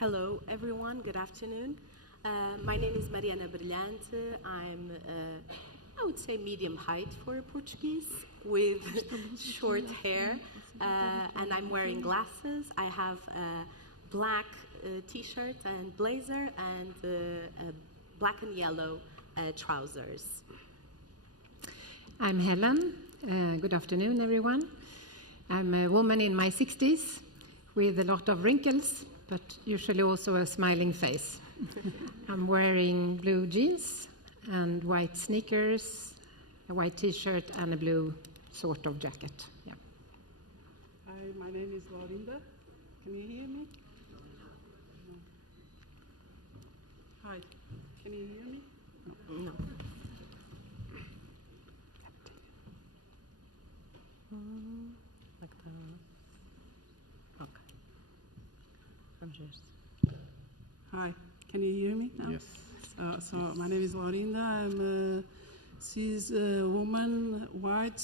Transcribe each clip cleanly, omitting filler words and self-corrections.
Hello, everyone. Good afternoon. My name is Mariana Brilhante. I'm, I would say, medium height for a Portuguese with short hair, and I'm wearing glasses. I have a black t-shirt and blazer and black and yellow trousers. I'm Helen. Good afternoon, everyone. I'm a woman in my 60s with a lot of wrinkles, but usually also a smiling face. I'm wearing blue jeans and white sneakers, a white t-shirt, and a blue sort of jacket. Yeah. Hi, my name is Laurinda. Can you hear me? Hi, can you hear me? No. Like that. Okay. I'm just. Hi, can you hear me now? Yes. So my name is Laurinda. I'm a cis woman, white,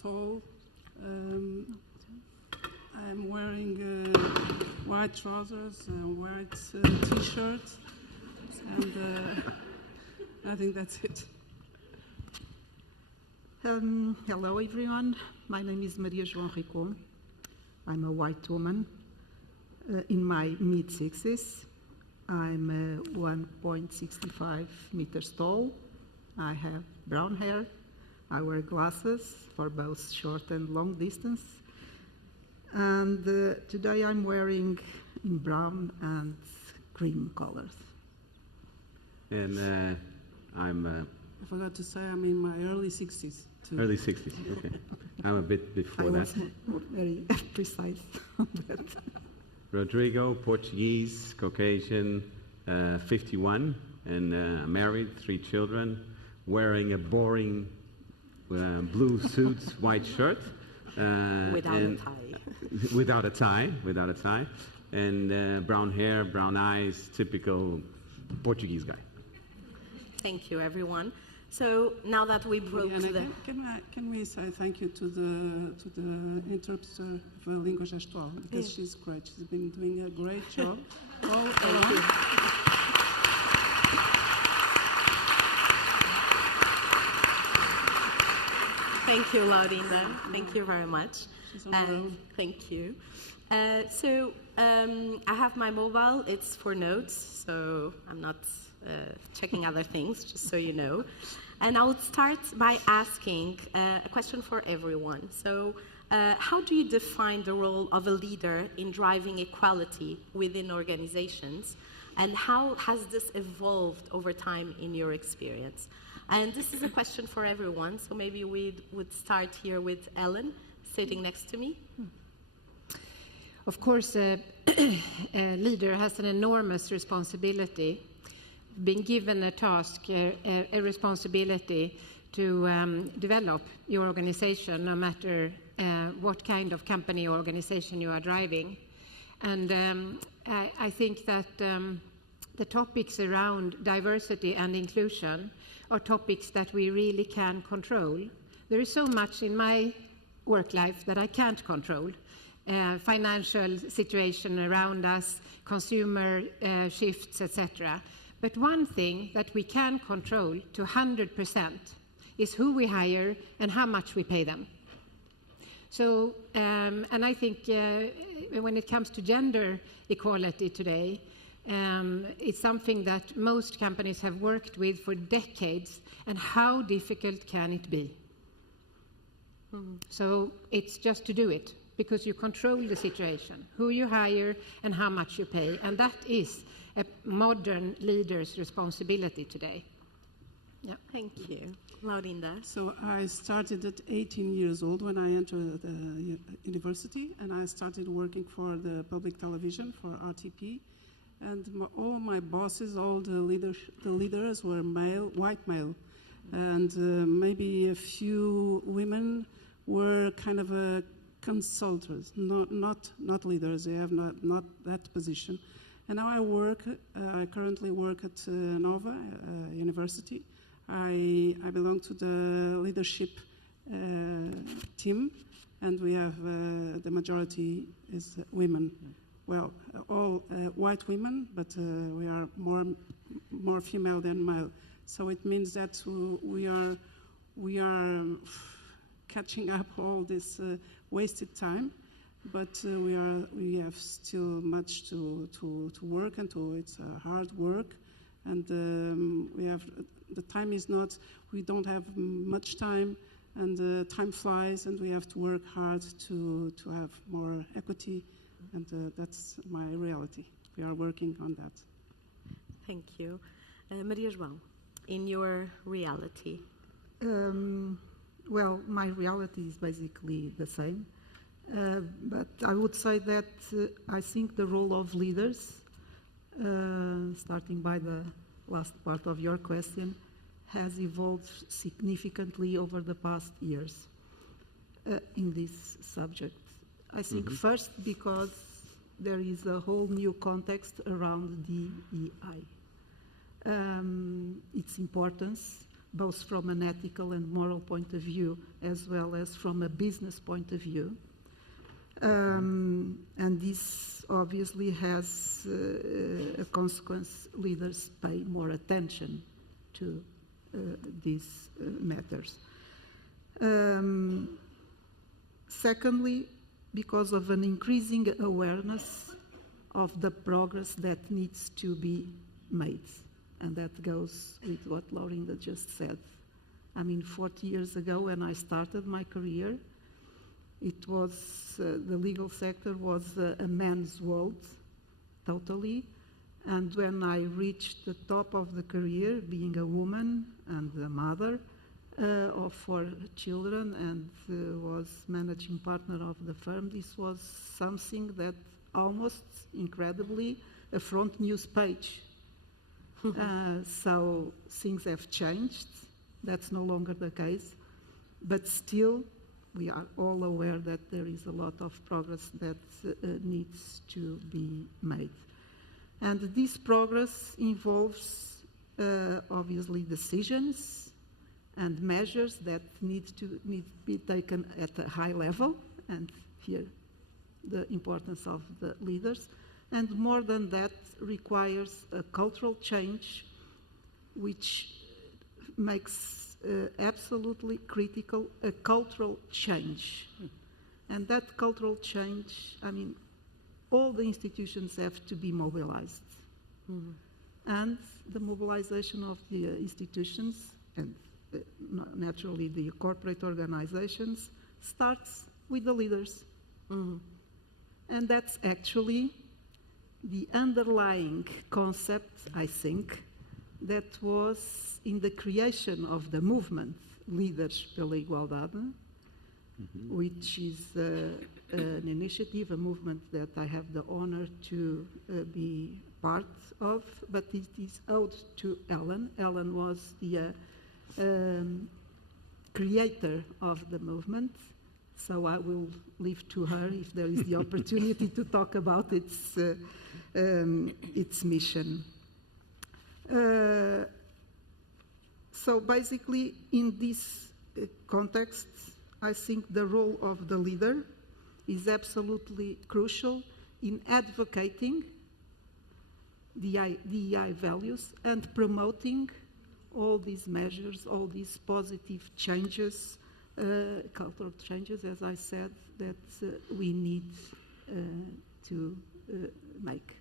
tall. I'm wearing white trousers, white t-shirt, and I think that's it. Hello, everyone. My name is João Ricou. I'm a white woman in my mid-60s. I'm 1.65 meters tall. I have brown hair. I wear glasses for both short and long distance. And today I'm wearing in brown and cream colors. And I forgot to say I'm in my early 60s. Too. early 60s, okay. I'm a bit before I that. was not very precise on that. Rodrigo, Portuguese, Caucasian, 51, and married, 3 children, wearing a boring blue suit, white shirt. Without a tie. Without a tie. And brown hair, brown eyes, typical Portuguese guy. Thank you, everyone. So now that we broke Mariana, the... can we say thank you to the interpreter for Língua Gestual, because she's great. She's been doing a great job all along. Thank you, Laurinda. Thank you very much. She's on her own. Thank you. So I have my mobile. It's for notes, so I'm not checking other things, just so you know. And I would start by asking a question for everyone. So how do you define the role of a leader in driving equality within organizations? And how has this evolved over time in your experience? And this is a question for everyone, so maybe we would start here with Ellen, sitting next to me. Of course, a leader has an enormous responsibility, being given a task, a responsibility to develop your organization, no matter what kind of company or organization you are driving. And I think that the topics around diversity and inclusion are topics that we really can control. There is so much in my work life that I can't control. Financial situation around us, consumer shifts, etc. But one thing that we can control to 100% is who we hire and how much we pay them. So, and I think when it comes to gender equality today, it's something that most companies have worked with for decades, and how difficult can it be? So it's just to do it, because you control the situation, who you hire and how much you pay, and that is a modern leader's responsibility today. Yeah. Thank you. Laurinda. So I started at 18 years old when I entered the university, and I started working for the public television, for RTP. And all my bosses, all the leaders were male, white male. And maybe a few women were kind of consultants, not leaders. They have not that position. And now I currently work at Nova University. I belong to the leadership team, and we have the majority is women. all white women, but we are more female than male. So it means that we are catching up all this wasted time, but we have still much to work, and it's hard work, and the time is not. We don't have much time, and time flies, and we have to work hard to have more equity, and that's my reality. We are working on that. Thank you. Maria João, in your reality? Well, my reality is basically the same, but I would say that I think the role of leaders, starting by the last part of your question, has evolved significantly over the past years in this subject. I think first because there is a whole new context around DEI. Its importance, both from an ethical and moral point of view, as well as from a business point of view. And this obviously has a consequence. Leaders pay more attention to these matters. Secondly, because of an increasing awareness of the progress that needs to be made. And that goes with what Laurinda just said. I mean, 40 years ago when I started my career, it was, the legal sector was a man's world, totally. And when I reached the top of the career, being a woman and a mother of 4 children, and was managing partner of the firm, this was something that almost incredibly a front news page. So things have changed. That's no longer the case. But still, we are all aware that there is a lot of progress that needs to be made. And this progress involves, obviously, decisions and measures that need to be taken at a high level, and here the importance of the leaders. And more than that, requires a cultural change, which makes absolutely critical a cultural change. And that cultural change, I mean, all the institutions have to be mobilized. And the mobilization of the institutions, and naturally the corporate organizations, starts with the leaders. And that's actually the underlying concept, I think, that was in the creation of the movement Líderes, pela Igualdade, which is an initiative, a movement that I have the honor to be part of, but it is owed to Ellen. Ellen was the creator of the movement, so I will leave to her if there is the opportunity to talk about its mission. So basically, in this context, I think the role of the leader is absolutely crucial in advocating DEI values and promoting all these measures, all these positive changes, cultural changes, as I said, that we need to make.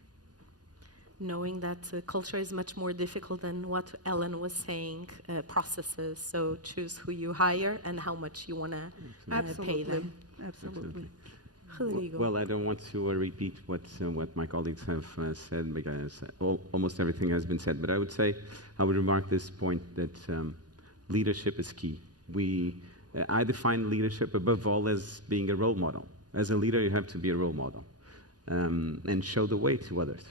Knowing that culture is much more difficult than what Ellen was saying, processes, so choose who you hire and how much you want to pay them. Absolutely. Rodrigo. Well, I don't want to repeat what my colleagues have said, because almost everything has been said, but I would remark this point that leadership is key. I define leadership above all as being a role model. As a leader, you have to be a role model and show the way to others.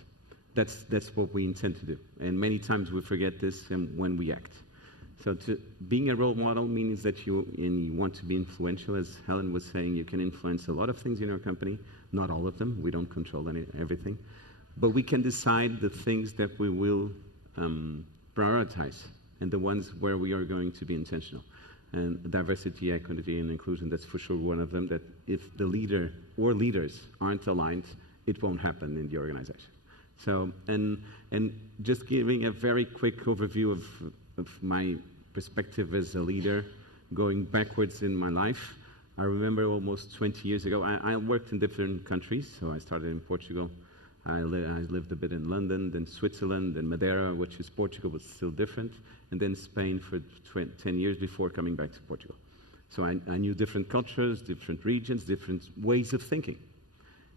That's what we intend to do. And many times we forget this when we act. So being a role model means that you want to be influential. As Helen was saying, you can influence a lot of things in your company, not all of them. We don't control everything. But we can decide the things that we will prioritize and the ones where we are going to be intentional. And diversity, equity, and inclusion, that's for sure one of them, that if the leader or leaders aren't aligned it won't happen in the organization. So, and just giving a very quick overview of my perspective as a leader, going backwards in my life. I remember almost 20 years ago, I worked in different countries. So I started in Portugal. I lived a bit in London, then Switzerland, then Madeira, which is Portugal, but still different, and then Spain for 10 years before coming back to Portugal. So I knew different cultures, different regions, different ways of thinking.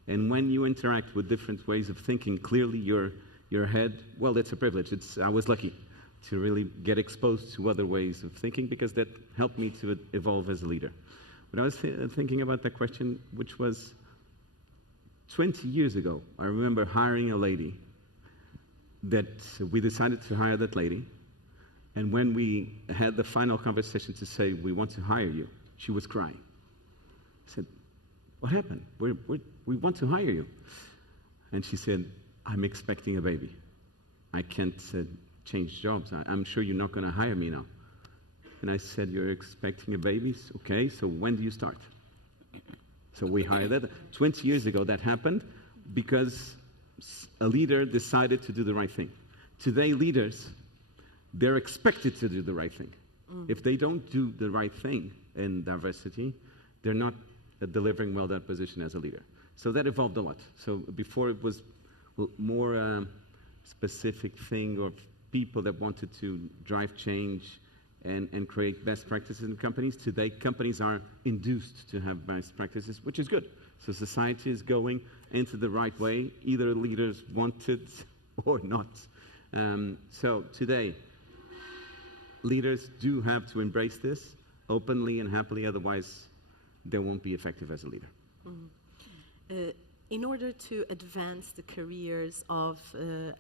And when you interact with different ways of thinking, clearly your head, well, it's a privilege. I was lucky to really get exposed to other ways of thinking because that helped me to evolve as a leader. But I was thinking about that question, which was 20 years ago, I remember hiring a lady that we decided to hire that lady. And when we had the final conversation to say, we want to hire you, she was crying. I said, what happened? We want to hire you. And she said, I'm expecting a baby. I can't change jobs. I'm sure you're not going to hire me now. And I said, you're expecting a baby? Okay, so when do you start? So we hired that. 20 years ago that happened because a leader decided to do the right thing. Today, leaders, they're expected to do the right thing. If they don't do the right thing in diversity, they're not delivering well that position as a leader. So that evolved a lot. So before it was more specific thing of people that wanted to drive change and create best practices in companies. Today, companies are induced to have best practices, which is good. So society is going into the right way, either leaders want it or not. So today, leaders do have to embrace this openly and happily, otherwise they won't be effective as a leader. In order to advance the careers of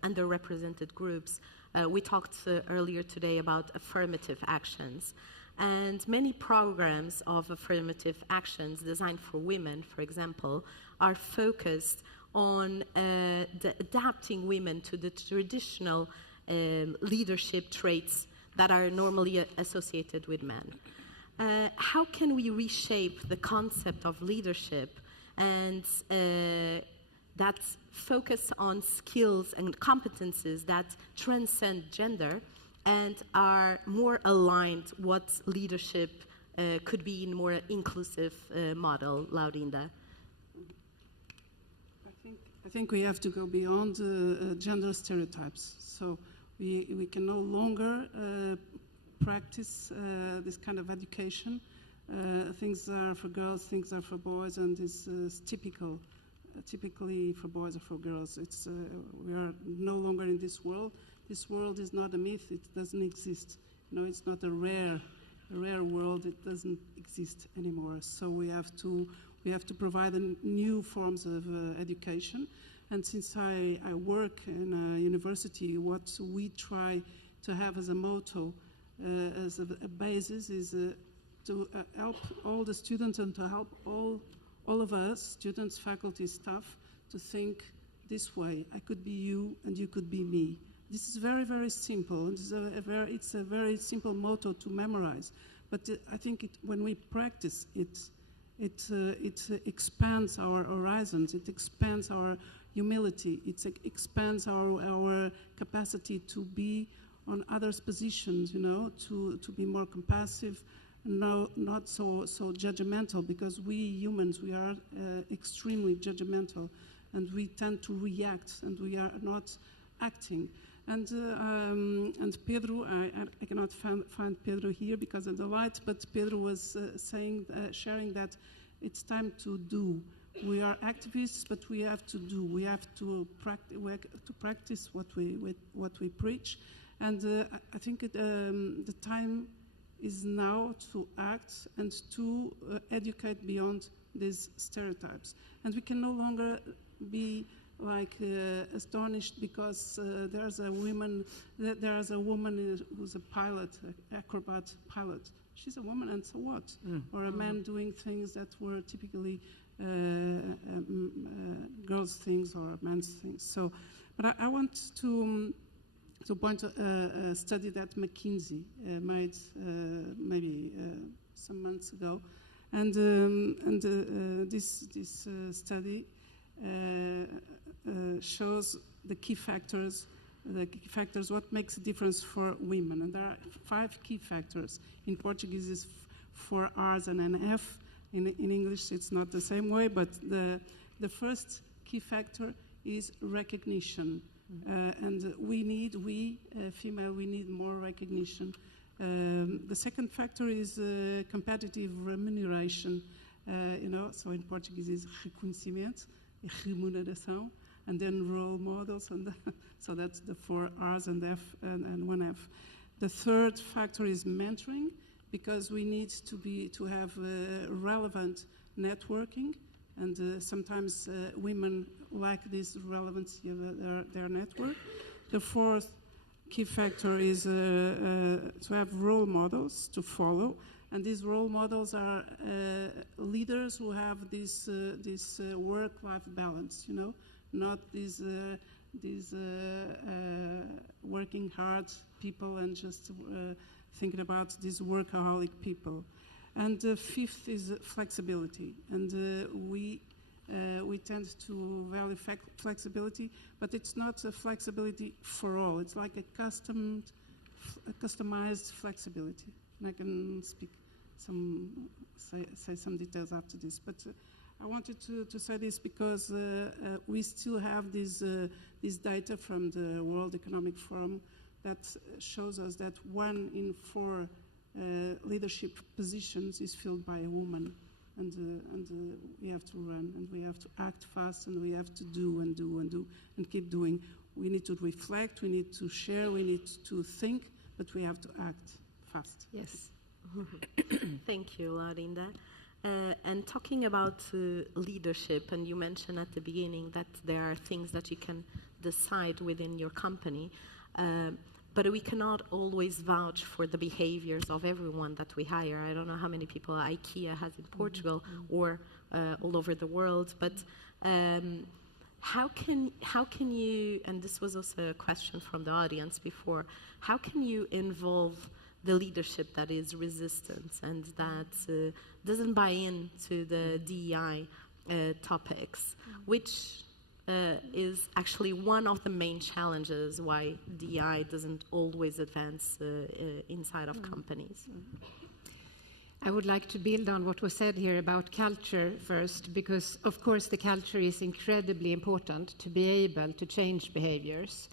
underrepresented groups, we talked earlier today about affirmative actions. And many programs of affirmative actions designed for women, for example, are focused on adapting women to the traditional leadership traits that are normally associated with men. How can we reshape the concept of leadership and that focus on skills and competences that transcend gender and are more aligned what leadership could be in a more inclusive model, Laurinda? I think we have to go beyond gender stereotypes. So we can no longer practice this kind of education. Things are for girls, things are for boys, and this is typically for boys or for girls. We are no longer in this world. This world is not a myth. It doesn't exist. You know, it's not a rare world. It doesn't exist anymore. So we have to provide new forms of education. And since I work in a university, what we try to have as a motto, as a basis, is to help all the students and to help all of us, students, faculty, staff, to think this way. I could be you and you could be me. This is very, very simple. It's a very simple motto to memorize. But I think when we practice it, it expands our horizons. It expands our humility. It expands our capacity to be on others' positions. You know, to be more compassive. No, not so judgmental, because we humans, we are extremely judgmental, and we tend to react, and we are not acting. And Pedro, I cannot find Pedro here because of the light, but Pedro was sharing that it's time to do. We are activists, but we have to do. We have to practice what we preach, and I think the time is now to act and to educate beyond these stereotypes. And we can no longer be like astonished because there's a woman who's a pilot, acrobat pilot. She's a woman, and so what? Or a man doing things that were typically girls' things or men's things. So, but I want to point a study that McKinsey made maybe some months ago, and this study shows the key factors, what makes a difference for women. And there are 5 key factors. In Portuguese, it's 4 R's and an F. In English, it's not the same way, but the first key factor is recognition. And female, we need more recognition. The second factor is competitive remuneration. So in Portuguese is reconhecimento, remuneração, and then role models, and so that's the 4 R's and F and 1 F. The third factor is mentoring, because we need to have relevant networking, and sometimes women lack this relevancy of their network. The fourth key factor is to have role models to follow, and these role models are leaders who have this work-life balance, not these working hard people and just thinking about these workaholic people. And the fifth is flexibility, and we tend to value flexibility, but it's not a flexibility for all. It's like a customized flexibility. And I can say some details after this, but I wanted to say this because we still have this data from the World Economic Forum that shows us that 1 in 4 leadership positions is filled by a woman, and we have to run, and we have to act fast, and we have to do and keep doing. We need to reflect, we need to share, we need to think, but we have to act fast. Yes. Thank you, Laurinda. And talking about leadership, and you mentioned at the beginning that there are things that you can decide within your company, but we cannot always vouch for the behaviors of everyone that we hire. I don't know how many people IKEA has in Portugal or all over the world, but how can you, and this was also a question from the audience before, how can you involve the leadership that is resistant and that doesn't buy into the DEI topics, which is actually one of the main challenges why DEI doesn't always advance inside of companies. I would like to build on what was said here about culture first, because of course the culture is incredibly important to be able to change behaviors.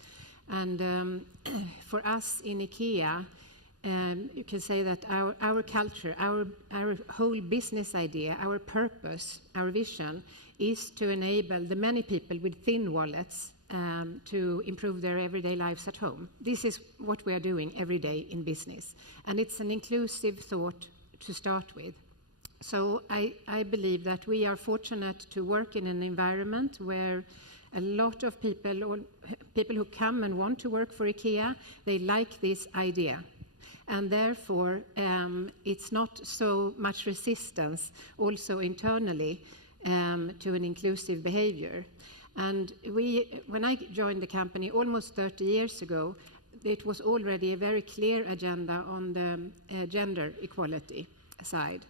And for us in IKEA, you can say that our culture, our whole business idea, our purpose, our vision is to enable the many people with thin wallets to improve their everyday lives at home. This is what we are doing every day in business. And it's an inclusive thought to start with. So I believe that we are fortunate to work in an environment where a lot of people who come and want to work for IKEA, they like this idea. And therefore, it's not so much resistance also internally to an inclusive behavior. And when I joined the company almost 30 years ago, it was already a very clear agenda on the gender equality side.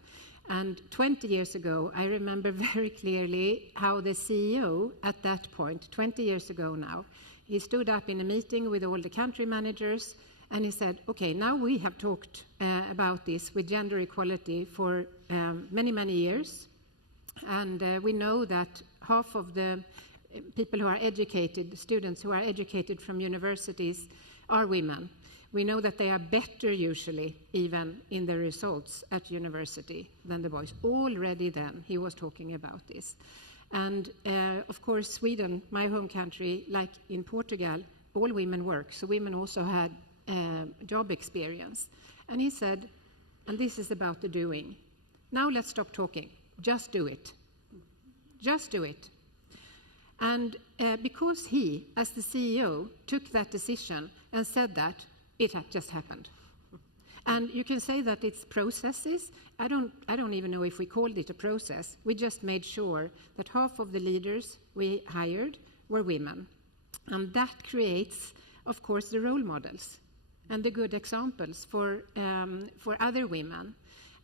And 20 years ago, I remember very clearly how the CEO at that point, 20 years ago now, he stood up in a meeting with all the country managers and he said, okay, now we have talked about this with gender equality for many, many years. And we know that half of the people who are educated, students who are educated from universities, are women. We know that they are better usually even in the results at university than the boys. Already then he was talking about this. And of course Sweden, my home country, like in Portugal, all women work. So women also had job experience. And he said, and this is about the doing. Now let's stop talking. Just do it. Just do it. And because he, as the CEO, took that decision and said that, it had just happened. And you can say that it's processes. I don't even know if we called it a process. We just made sure that half of the leaders we hired were women. And that creates, of course, the role models and the good examples for other women.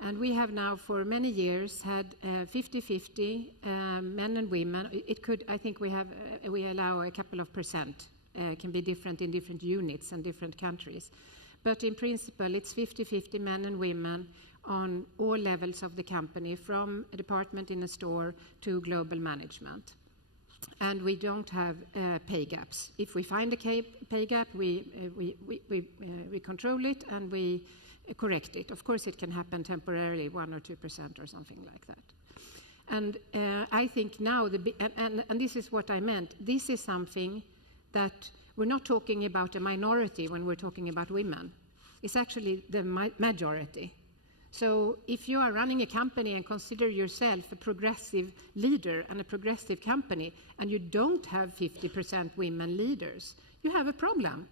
And we have now for many years had 50-50 men and women. It could, I think we allow a couple of percent, can be different in different units and different countries. But in principle, it's 50-50 men and women on all levels of the company, from a department in a store to global management. And we don't have pay gaps. If we find a pay gap, we control it and we correct it. Of course, it can happen temporarily, 1 or 2% or something like that. And I think now, and this is what I meant, this is something that we're not talking about a minority when we're talking about women. It's actually the majority. So if you are running a company and consider yourself a progressive leader and a progressive company, and you don't have 50% women leaders, you have a problem.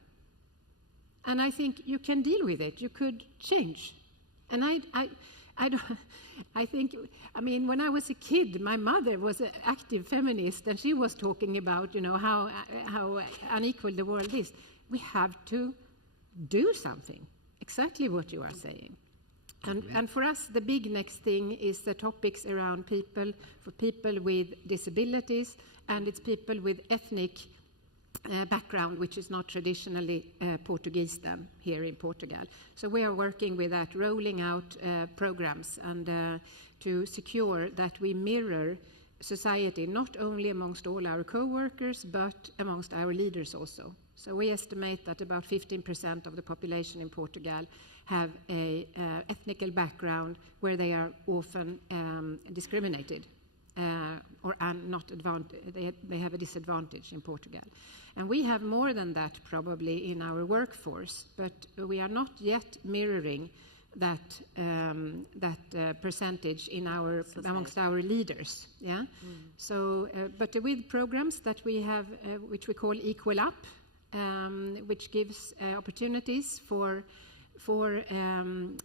And I think you can deal with it. You could change. And I mean, when I was a kid, my mother was an active feminist, and she was talking about, how unequal the world is. We have to do something, exactly what you are saying. And for us, the big next thing is the topics around people, for people with disabilities, and it's people with ethnic background, which is not traditionally Portuguese then, here in Portugal. So we are working with that, rolling out programs and to secure that we mirror society, not only amongst all our co-workers, but amongst our leaders also. So we estimate that about 15% of the population in Portugal have a ethnic background where they are often discriminated or not they have a disadvantage in Portugal. And we have more than that probably in our workforce, but we are not yet mirroring that percentage in our amongst our leaders. Yeah. So, but with programs that we have, which we call Equal Up, which gives opportunities for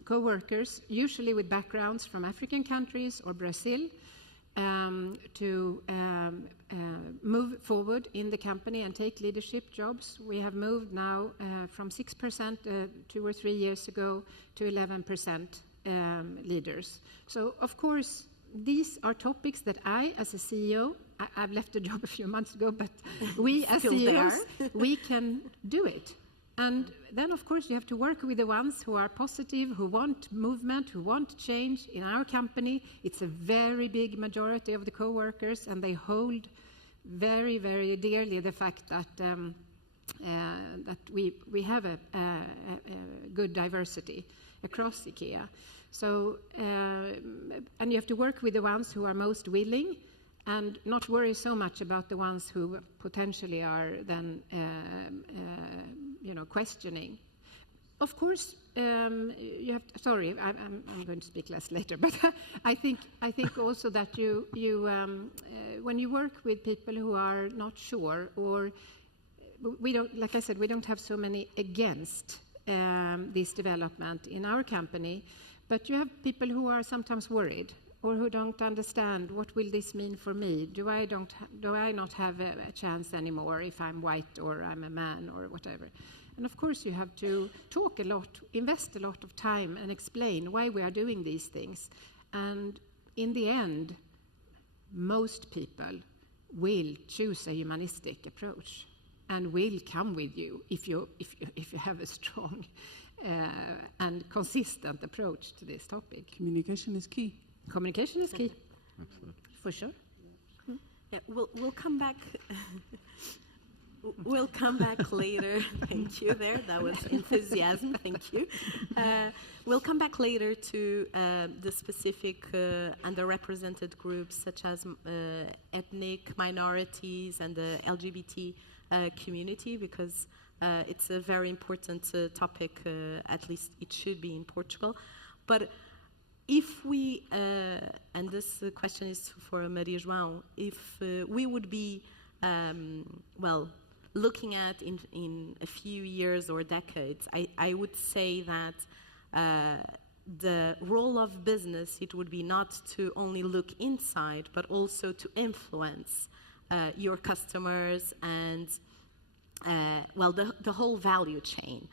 co-workers, usually with backgrounds from African countries or Brazil, to move forward in the company and take leadership jobs. We have moved now from 6% 2 or 3 years ago to 11% leaders. So, of course, these are topics that I, as a CEO, I've left the job a few months ago, but we as CEOs, we can do it. And then, of course, you have to work with the ones who are positive, who want movement, who want change. In our company, it's a very big majority of the co-workers, and they hold very, very dearly the fact that that we have a good diversity across IKEA. So, and you have to work with the ones who are most willing, and not worry so much about the ones who potentially are then, questioning. Of course, you have. Sorry, I'm going to speak less later. But I think also that you when you work with people who are not sure, or we don't, like I said, we don't have so many against this development in our company, but you have people who are sometimes worried, or who don't understand what will this mean for me? Do I not have a chance anymore if I'm white or I'm a man or whatever? And of course you have to talk a lot, invest a lot of time and explain why we are doing these things. And in the end, most people will choose a humanistic approach and will come with you if you have a strong and consistent approach to this topic. Communication is key. Communication is key. Absolutely. For sure. Yeah, we'll come back. We'll come back later. Thank you there. That was enthusiasm. Thank you. We'll come back later to the specific underrepresented groups such as ethnic minorities and the LGBT community, because it's a very important topic, at least it should be in Portugal. But if we, and this question is for Maria João, if we would be, looking at in a few years or decades, I would say that the role of business, it would be not to only look inside, but also to influence your customers and, the whole value chain.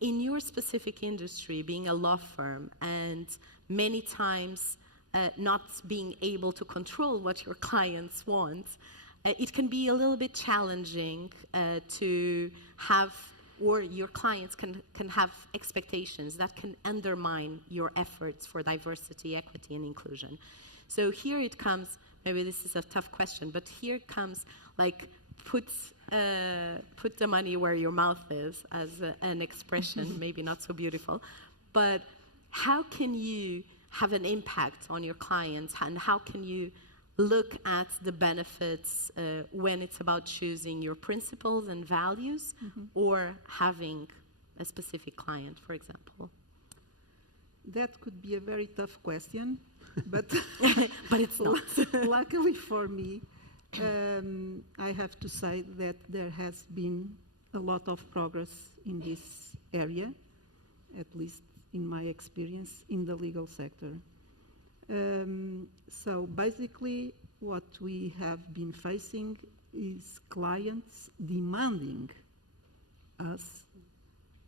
in your specific industry, being a law firm, and many times not being able to control what your clients want, it can be a little bit challenging to have, or your clients can have expectations that can undermine your efforts for diversity, equity, and inclusion. So here it comes, maybe this is a tough question, but here it comes, like, put the money where your mouth is, as an expression, maybe not so beautiful, but how can you have an impact on your clients, and how can you look at the benefits when it's about choosing your principles and values, or having a specific client, for example? That could be a very tough question, but but it's not. Luckily for me, I have to say that there has been a lot of progress in this area, at least in my experience in the legal sector. So basically, what we have been facing is clients demanding us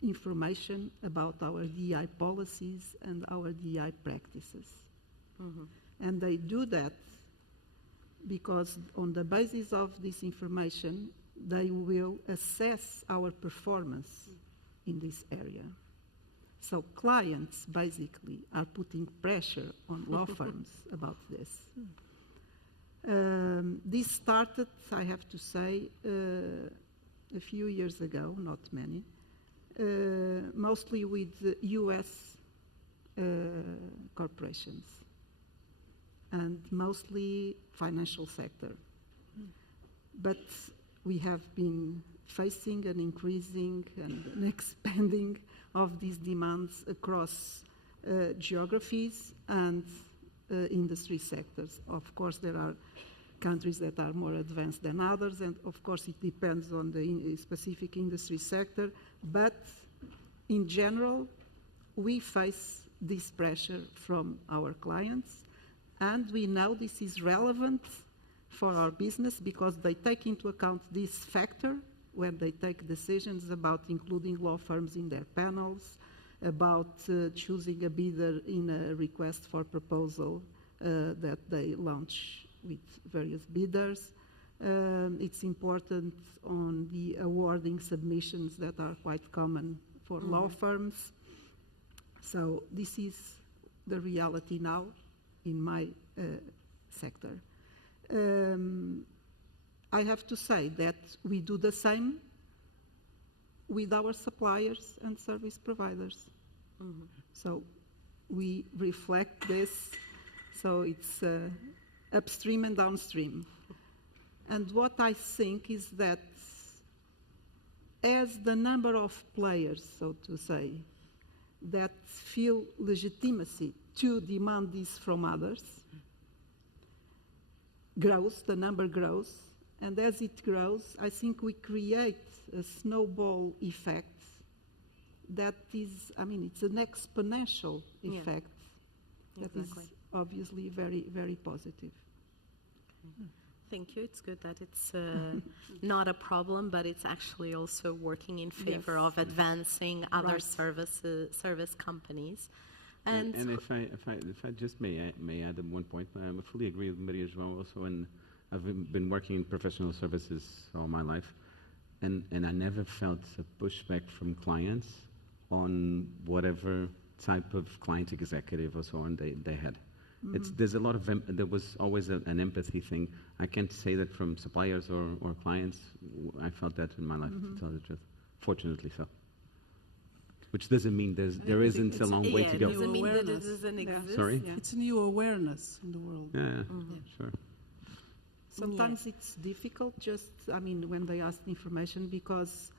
information about our DEI policies and our DEI practices. And they do that because on the basis of this information, they will assess our performance in this area. So clients basically are putting pressure on law firms about this. This started, I have to say, a few years ago, not many, mostly with US corporations and mostly financial sector. But we have been facing an increasing and an expanding of these demands across geographies and industry sectors. Of course, there are countries that are more advanced than others, and of course it depends on the specific industry sector, but in general, we face this pressure from our clients, and we know this is relevant for our business because they take into account this factor when they take decisions about including law firms in their panels, about choosing a bidder in a request for proposal that they launch with various bidders. It's important on the awarding submissions that are quite common for law firms. So this is the reality now in my sector. I have to say that we do the same with our suppliers and service providers. So we reflect this, so it's upstream and downstream. And what I think is that as the number of players, so to say, that feel legitimacy to demand this from others grows, the number grows, and as it grows, I think we create a snowball effect that is, I mean, it's an exponential effect that is obviously very, very positive. Thank you. It's good that it's not a problem, but it's actually also working in favor of advancing other service companies. And if I just may add at one point, I fully agree with Maria João also, and I've been working in professional services all my life, and I never felt a pushback from clients on whatever type of client executive or so on they had. There's a lot of, there was always an empathy thing. I can't say that from suppliers or clients. I felt that in my life, to tell the truth. Fortunately so. Which doesn't mean there isn't a long way to go. It doesn't mean that it doesn't exist. Sorry? Yeah. It's a new awareness in the world. Sure. Sometimes it's difficult just, I mean, when they ask information because,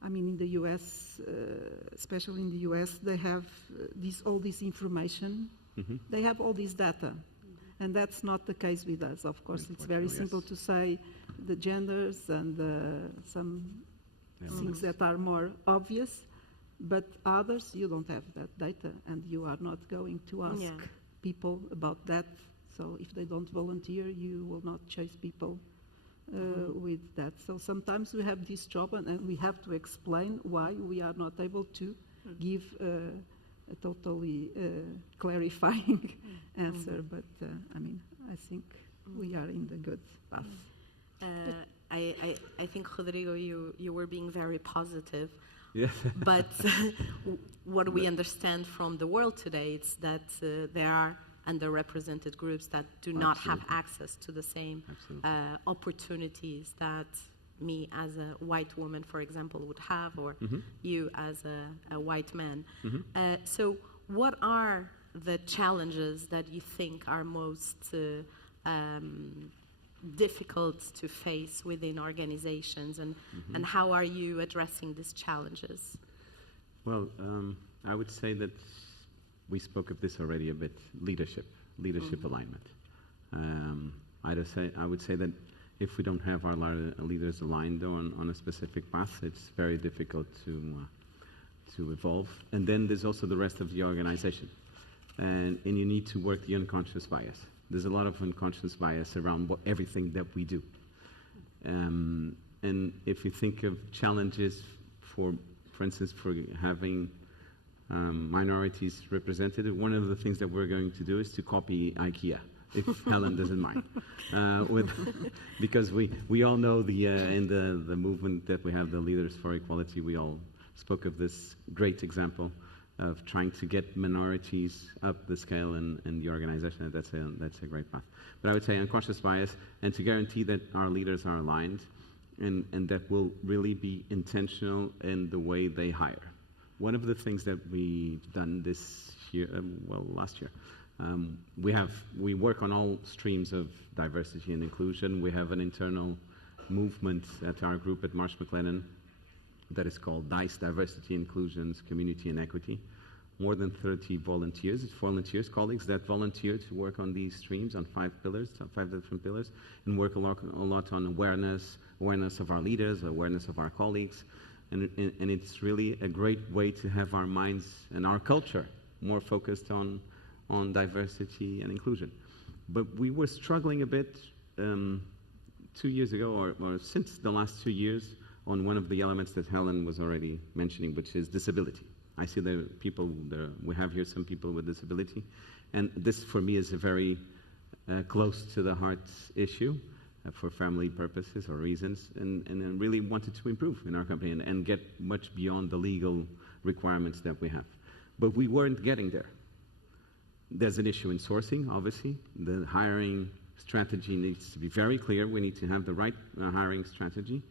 I mean, in the US, especially in the US, they have all this information. They have all this data. And that's not the case with us. Of course, it's very simple to say the genders and some things that are more obvious. But others, you don't have that data, and you are not going to ask people about that. So if they don't volunteer, you will not chase people with that. So sometimes we have this job and we have to explain why we are not able to give a totally clarifying answer. But I mean, I think we are in the good path. I think, Rodrigo, you were being very positive. Yes. But what we understand from the world today is that there are underrepresented groups that do not have access to the same opportunities that me as a white woman, for example, would have, or you as a white man. So what are the challenges that you think are most difficult to face within organizations, and how are you addressing these challenges? Well, I would say that we spoke of this already a bit, leadership alignment. I would say that if we don't have our leaders aligned on a specific path, it's very difficult to evolve. And then there's also the rest of the organization. And you need to work the unconscious bias. There's a lot of unconscious bias around everything that we do. And if you think of challenges for instance, for having minorities represented, one of the things that we're going to do is to copy IKEA, if Helen doesn't mind. Because we all know in the movement that we have, the Leaders for Equality, we all spoke of this great example of trying to get minorities up the scale in the organization. That's a great path. But I would say unconscious bias, and to guarantee that our leaders are aligned and that will really be intentional in the way they hire. One of the things that we've done this year, last year, we work on all streams of diversity and inclusion. We have an internal movement at our group at Marsh McLennan that is called DEI, Diversity, Inclusions, Community and Equity. More than 30 volunteers, colleagues that volunteer to work on these streams, on 5 different pillars, and work a lot on awareness of our leaders, awareness of our colleagues, and it's really a great way to have our minds and our culture more focused on diversity and inclusion. But we were struggling a bit 2 years ago, or since the last 2 years, on one of the elements that Helen was already mentioning, which is disability. I see we have here some people with disability, and this for me is a very close to the heart issue for family purposes or reasons, and I really wanted to improve in our company and get much beyond the legal requirements that we have. But we weren't getting there. There's an issue in sourcing, obviously. The hiring strategy needs to be very clear. We need to have the right hiring strategy.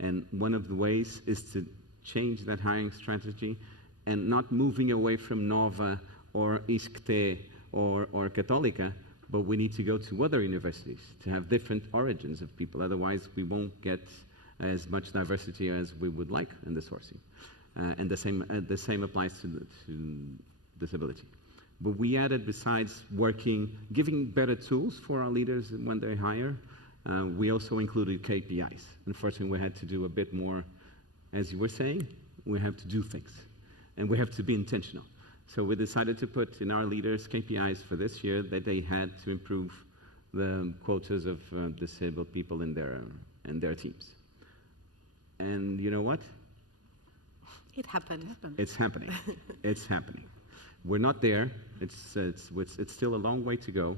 And one of the ways is to change that hiring strategy and not moving away from Nova or ISCTE or Católica, but we need to go to other universities to have different origins of people. Otherwise, we won't get as much diversity as we would like in the sourcing. And the same applies to disability. But we added, besides giving better tools for our leaders when they hire, we also included KPIs. Unfortunately, we had to do a bit more. As you were saying, we have to do things, and we have to be intentional. So we decided to put in our leaders KPIs for this year that they had to improve the quotas of disabled people in their teams. And you know what? It happened. It's happening. It's happening. We're not there. It's still a long way to go.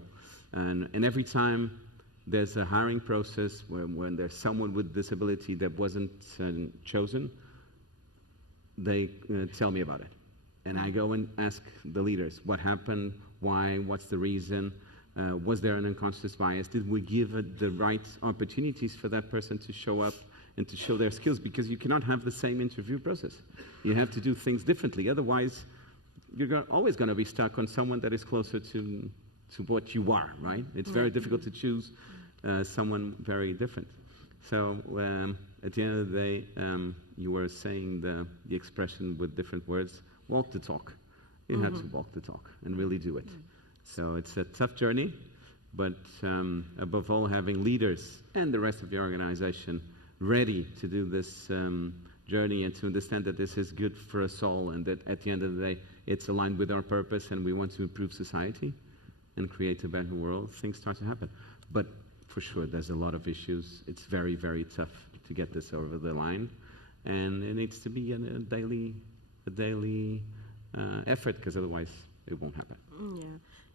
And every time there's a hiring process when there's someone with disability that wasn't chosen, they tell me about it. And I go and ask the leaders, what happened, why, what's the reason, was there an unconscious bias, did we give the right opportunities for that person to show up and to show their skills, because you cannot have the same interview process. You have to do things differently, otherwise you're always going to be stuck on someone that is closer to what you are, right? It's very difficult to choose someone very different. So at the end of the day, you were saying the expression with different words, walk the talk. You have to walk the talk and really do it. So it's a tough journey, but above all, having leaders and the rest of the organization ready to do this journey and to understand that this is good for us all, and that at the end of the day, it's aligned with our purpose and we want to improve society and create a better world, things start to happen. But for sure, there's a lot of issues. It's very, very tough to get this over the line, and it needs to be a daily effort, because otherwise it won't happen.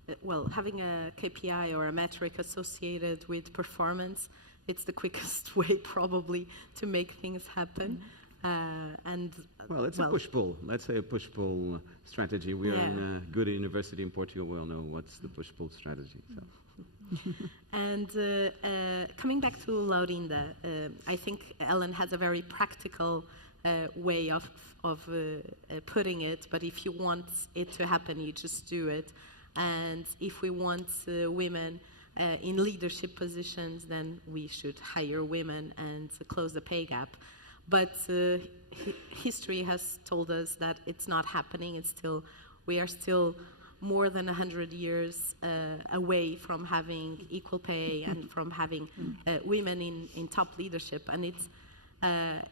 Yeah. Well, having a KPI or a metric associated with performance, it's the quickest way probably to make things happen. Well, it's a push-pull. Let's say a push-pull strategy. We are in a good university in Portugal. We all know what's the push-pull strategy. So. And coming back to Laurinda, I think Ellen has a very practical way of putting it, but if you want it to happen, you just do it. And if we want women in leadership positions, then we should hire women and close the pay gap. But history has told us that it's not happening. We are still more than 100 years away from having equal pay and from having women in top leadership. And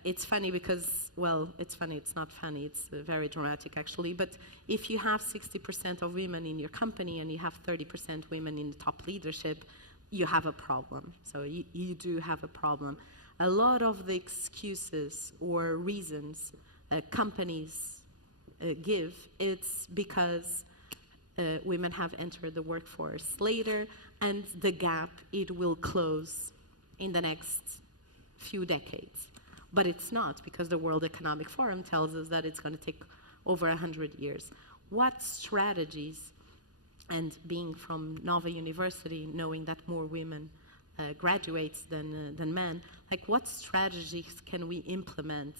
it's funny because, well, it's funny, it's not funny, it's very dramatic actually, but if you have 60% of women in your company and you have 30% women in the top leadership, you have a problem. So you do have a problem. A lot of the excuses or reasons companies give, it's because women have entered the workforce later, and the gap, it will close in the next few decades. But it's not, because the World Economic Forum tells us that it's going to take over 100 years. What strategies, and being from Nova University, knowing that more women graduates than men, like what strategies can we implement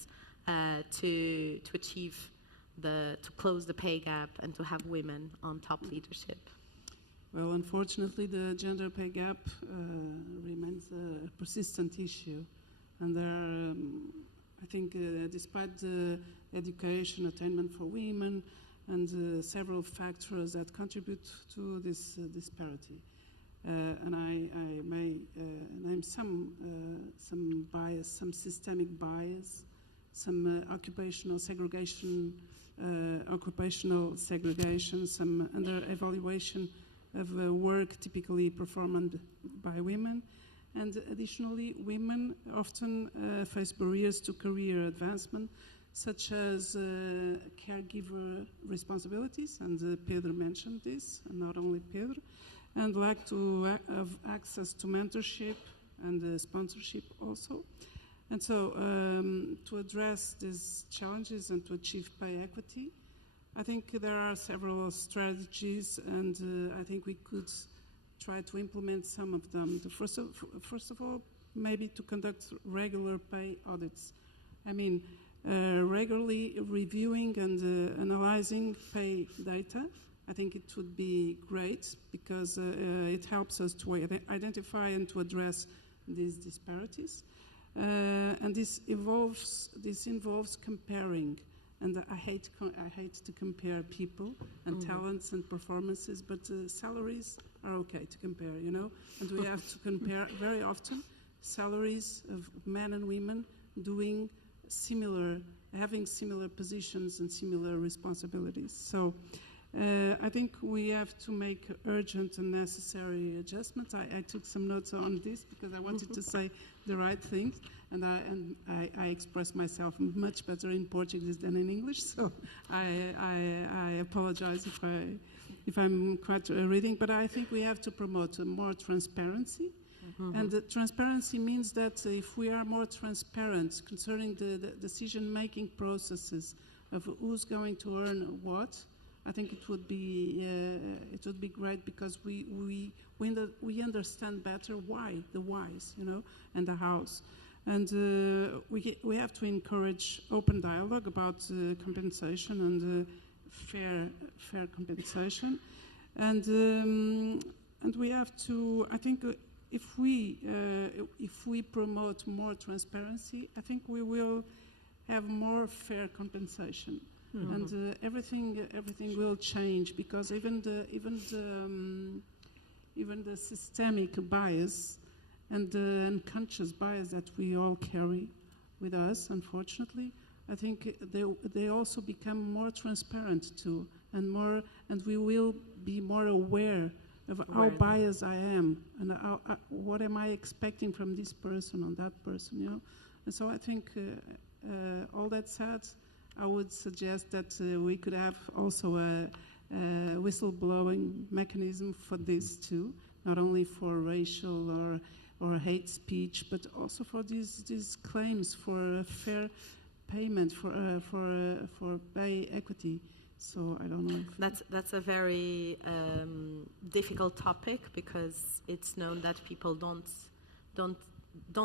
to achieve to close the pay gap and to have women on top leadership? Well, unfortunately, the gender pay gap remains a persistent issue. And there are, I think, despite the education attainment for women and several factors that contribute to this disparity. And I may name some bias, some systemic bias, some occupational segregation, some under-evaluation of work typically performed by women. And additionally, women often face barriers to career advancement, such as caregiver responsibilities, and Pedro mentioned this, and not only Pedro, and lack of access to mentorship and sponsorship also. And so to address these challenges and to achieve pay equity, I think there are several strategies, and I think we could try to implement some of them. First of all, maybe to conduct regular pay audits. I mean, regularly reviewing and analyzing pay data. I think it would be great because it helps us to identify and to address these disparities. And this involves comparing. And I hate to compare people and talents and performances, but salaries are okay to compare, you know. And we have to compare very often salaries of men and women having similar positions and similar responsibilities. So I think we have to make urgent and necessary adjustments. I took some notes on this because I wanted to say the right things, and I express myself much better in Portuguese than in English. So I apologize if I'm quite reading, but I think we have to promote more transparency. And the transparency means that if we are more transparent concerning the decision-making processes of who's going to earn what, I think it would be great because we understand better the whys, you know, and the hows, and we have to encourage open dialogue about compensation and fair compensation, and we have to. I think if we promote more transparency, I think we will have more fair compensation. And everything will change because even the systemic bias and the unconscious bias that we all carry with us, unfortunately, I think they also become more transparent too, and we will be more aware of how Awareness. biased I am, and what am I expecting from this person or that person, you know? And so I think all that said, I would suggest that we could have also a whistleblowing mechanism for this too, not only for racial or hate speech, but also for these claims for a fair payment, for pay equity. So I don't know. That's a very difficult topic, because it's known that people don't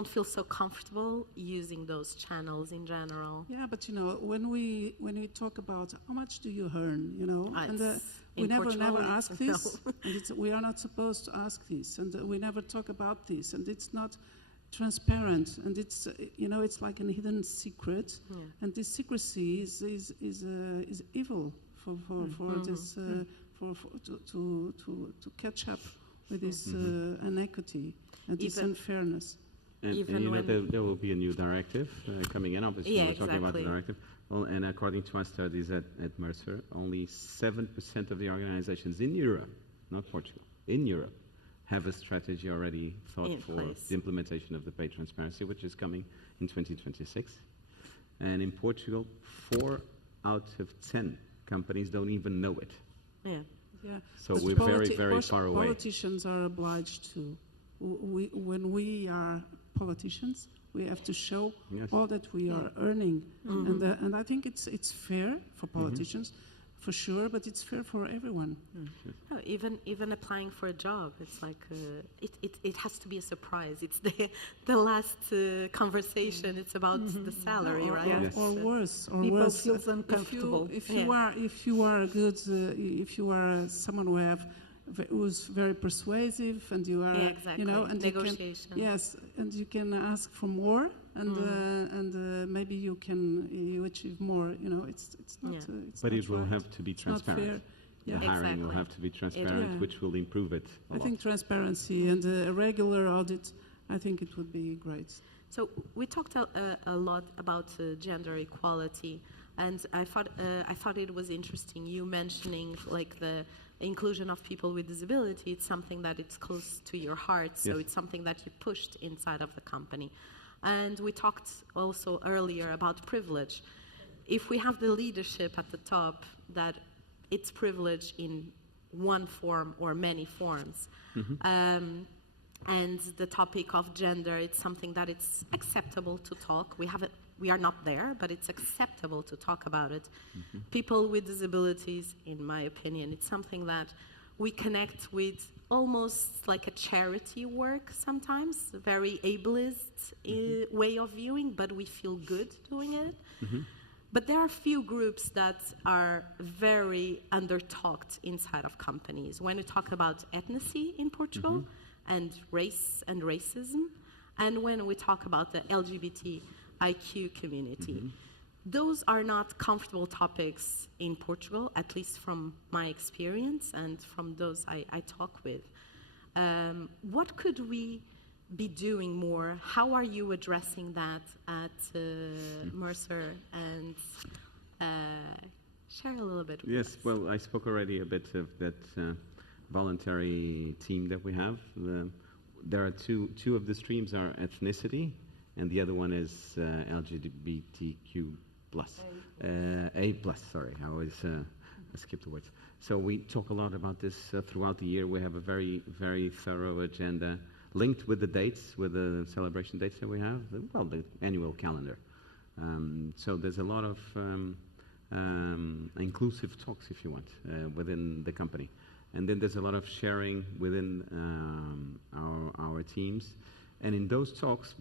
feel so comfortable using those channels in general. Yeah, but you know, when we talk about how much do you earn, you know, and we never ask this. And we are not supposed to ask this, and we never talk about this, and it's not transparent, and it's you know, it's like a hidden secret, and this secrecy is evil for this to catch up with this inequity and this unfairness. And Even you know, when there will be a new directive coming in. Obviously, Yeah, we're talking about the exactly. directive. Well, and according to our studies at Mercer, only 7% of the organizations in Europe, not Portugal, in Europe, have a strategy already thought In for place. the implementation of the pay transparency, which is coming in 2026. And in Portugal, 4 out of 10 companies don't even know it. Yeah. Yeah. So But we're very far away. Politicians are obliged to. When we are politicians, we have to show Yes. all that we are earning, and I think it's fair for politicians, for sure, but it's fair for everyone. No, even applying for a job, it's like it has to be a surprise. It's the last conversation. It's about the salary, right? Yes. Or worse, People feels uncomfortable. If you are good, if you are someone who's very persuasive, and you are, Yeah, exactly. you know, and Negotiation. and you can ask for more, and maybe you achieve more. You know, it's not. Yeah. It's But not it will right. have to be It's not fair. transparent. Yeah. The hiring will Exactly. have to be transparent, Yeah. which will improve it a I lot. think transparency and a regular audit. I think it would be great. So we talked a lot about gender equality, and I thought it was interesting you mentioning like the inclusion of people with disability. It's something that it's close to your heart, so Yes. it's something that you pushed inside of the company. And we talked also earlier about privilege. If we have the leadership at the top, that it's privilege in one form or many forms. And the topic of gender, it's something that it's acceptable to talk. We are not there, but it's acceptable to talk about it. People with disabilities, in my opinion, it's something that we connect with almost like a charity work sometimes, very ableist way of viewing, but we feel good doing it. But there are few groups that are very under-talked inside of companies. When we talk about ethnicity in Portugal, and race and racism, and when we talk about the LGBTIQ community. Those are not comfortable topics in Portugal, at least from my experience and from those I talk with. What could we be doing more? How are you addressing that at Mercer? And share a little bit with Yes, us. well, I spoke already a bit of that voluntary team that we have. There are two of the streams are ethnicity, and the other one is LGBTQ plus. A plus, sorry, I always skip the words. So we talk a lot about this throughout the year. We have a very, very thorough agenda linked with the dates, with the celebration dates that we have, the annual calendar. So there's a lot of inclusive talks, if you want, within the company. And then there's a lot of sharing within our teams. And in those talks,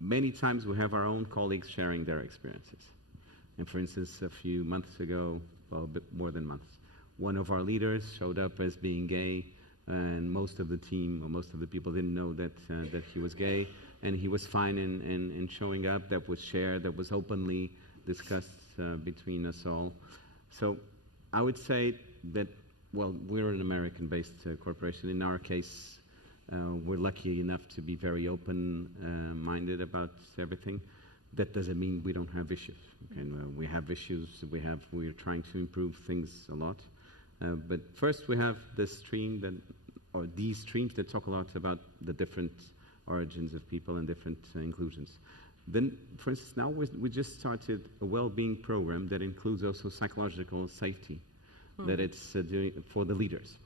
many times we have our own colleagues sharing their experiences. And for instance, a few months ago, well, a bit more than months, one of our leaders showed up as being gay, and most of the team, or most of the people didn't know that he was gay, and he was fine in showing up. That was shared, that was openly discussed between us all. So I would say that, well, we're an American-based corporation. In our case, we're lucky enough to be very open-minded about everything. That doesn't mean we don't have issues. Okay? We have issues. We're trying to improve things a lot. But first, we have this stream that or these streams that talk a lot about the different origins of people and different inclusions. Then, for instance, now we just started a well-being program that includes also psychological safety, that it's doing for the leaders.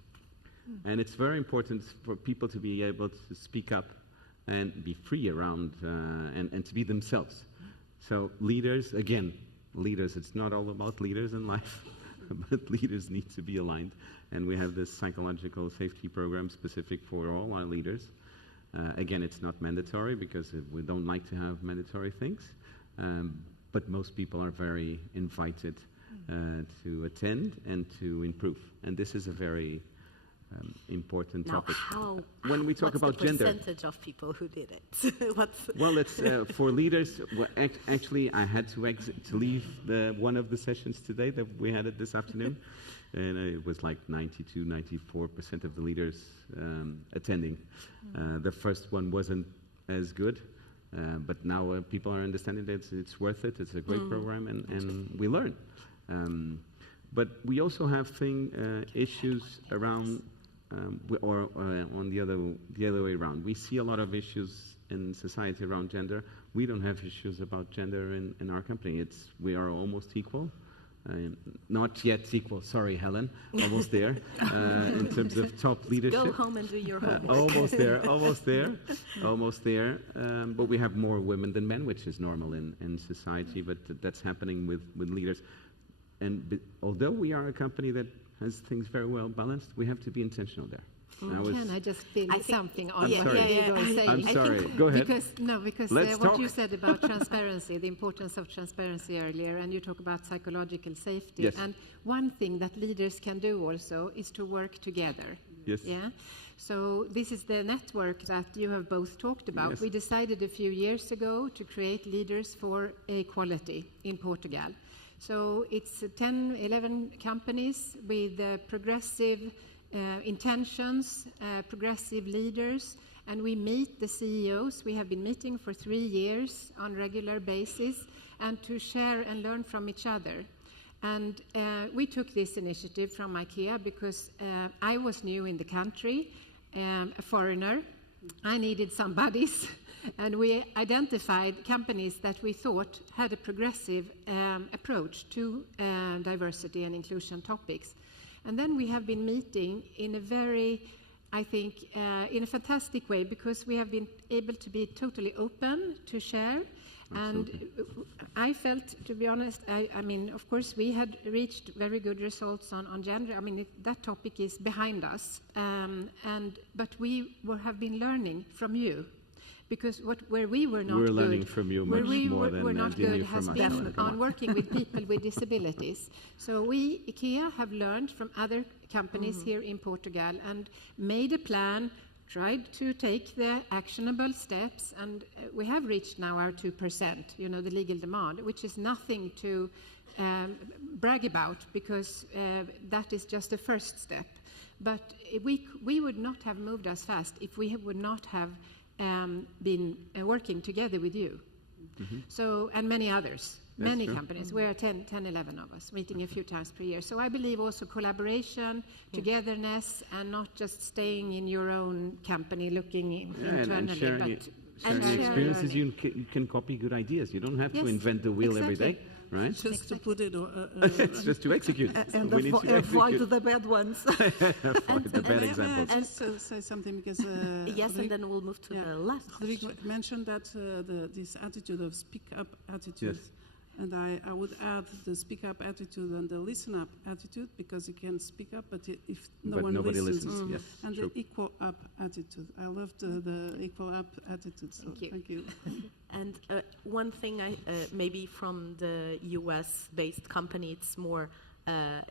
And it's very important for people to be able to speak up and be free around and to be themselves. So leaders, again, leaders, it's not all about leaders in life, but leaders need to be aligned. And we have this psychological safety program specific for all our leaders. Again, it's not mandatory because we don't like to have mandatory things, but most people are very invited to attend and to improve. And this is a very important topic. When we talk about gender, what's the percentage of people who did it? Well, it's for leaders. Well, actually, I had to leave one of the sessions today that we had it this afternoon, and it was like 92, 94% of the leaders attending. The first one wasn't as good, but now people are understanding that it's worth it. It's a great program, and we learn. But we also have issues around, on the other way around. We see a lot of issues in society around gender. We don't have issues about gender in our company. We are almost equal. Not yet equal, sorry, Helen. Almost there in terms of top leadership. Go home and do your homework. Almost there. But we have more women than men, which is normal in society. But that's happening with leaders. And although we are a company that has things very well balanced, we have to be intentional there. Can I just build something on what Rodrigo is saying? I'm sorry. Go ahead. Because what you said about transparency, the importance of transparency earlier, and you talk about psychological safety. Yes. And one thing that leaders can do also is to work together. Yes. Yeah. So this is the network that you have both talked about. Yes. We decided a few years ago to create Leaders for Equality in Portugal. So it's 10, 11 companies with progressive intentions, progressive leaders, and we meet the CEOs. We have been meeting for 3 years on regular basis, and to share and learn from each other. And we took this initiative from IKEA because I was new in the country, a foreigner. I needed some buddies. And we identified companies that we thought had a progressive approach to diversity and inclusion topics. And then we have been meeting in a very, I think, in a fantastic way, because we have been able to be totally open to share. Absolutely. And I felt, to be honest, I mean, of course, we had reached very good results on gender. I mean, that topic is behind us. But we have been learning from you. Because where we were not we're good, learning from you much more than we're not good from has us. been on working with people with disabilities. So we, IKEA, have learned from other companies here in Portugal and made a plan, tried to take the actionable steps, and we have reached now our 2%, the legal demand, which is nothing to brag about, because that is just the first step. But we would not have moved as fast if we would not have been working together with you. So, and many others, many companies. We're 10, 11 of us, meeting a few times per year. So I believe also collaboration, togetherness, and not just staying in your own company looking internally, and sharing but experiences. You can copy good ideas. You don't have to invent the wheel every day. Right? Just to put it... it's just to execute. And we need to avoid the bad ones. Avoid the bad examples. And just say something, because... yes, and then we'll move to the last Rodrigo question. mentioned that this attitude of speak-up attitude. Yes. And I would add the speak-up attitude and the listen-up attitude, because you can speak up, but if But nobody listens. Yes, and true. the equal-up attitude. I loved the equal-up attitude, so thank you. And one thing, maybe from the US-based company,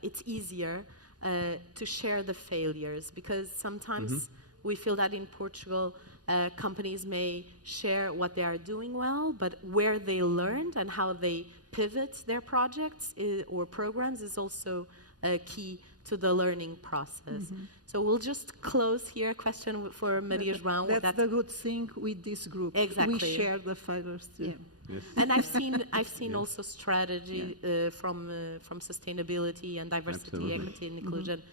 it's easier to share the failures, because sometimes we feel that in Portugal, companies may share what they are doing well, but where they learned and how they pivot their projects or programs is also key to the learning process. So we'll just close here. A question for Maria João. That's the good thing with this group. Exactly. We share the failures too. Yeah. Yes. And I've seen also strategy from sustainability and diversity, Absolutely. equity, and inclusion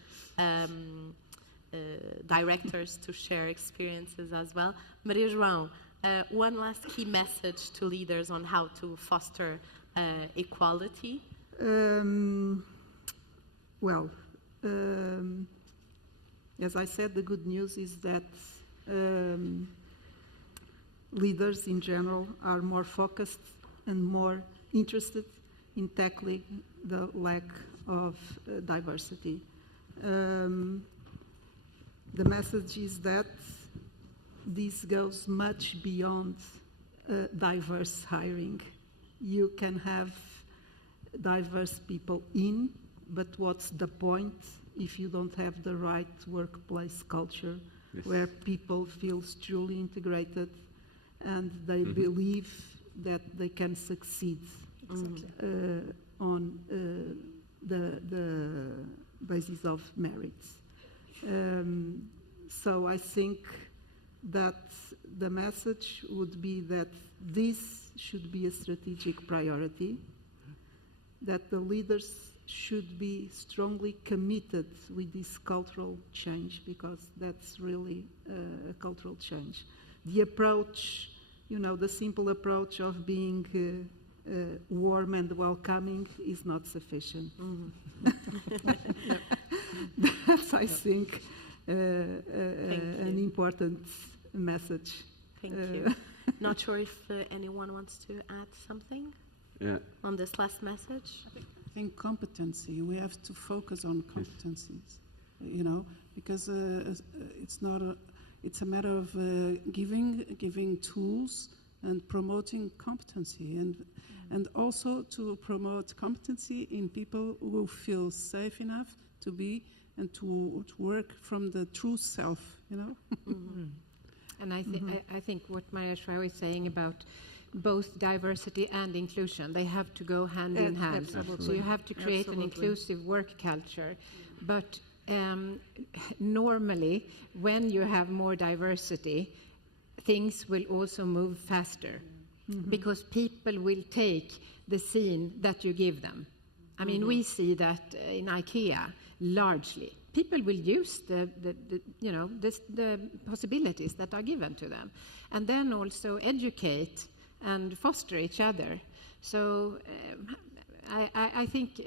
directors to share experiences as well. Maria João, one last key message to leaders on how to foster equality. As I said, the good news is that leaders in general are more focused and more interested in tackling the lack of diversity. The message is that this goes much beyond diverse hiring. You can have diverse people in, but what's the point if you don't have the right workplace culture where people feel truly integrated and they believe that they can succeed on the basis of merits. So I think that the message would be that this should be a strategic priority, that the leaders should be strongly committed with this cultural change, because that's really a cultural change. The approach, the simple approach of being warm and welcoming is not sufficient. That's, I think, an important message. Thank you. Not sure if anyone wants to add something on this last message. I think competency. We have to focus on competencies, because it's a matter of giving tools and promoting competency, and also to promote competency in people who feel safe enough to be and to work from the true self, And I think what Maria João is saying about both diversity and inclusion, they have to go hand in hand. Absolutely. So you have to create an inclusive work culture. But normally, when you have more diversity, things will also move faster, because people will take the scene that you give them. I mean, we see that in IKEA largely. People will use the possibilities that are given to them, and then also educate and foster each other. So I think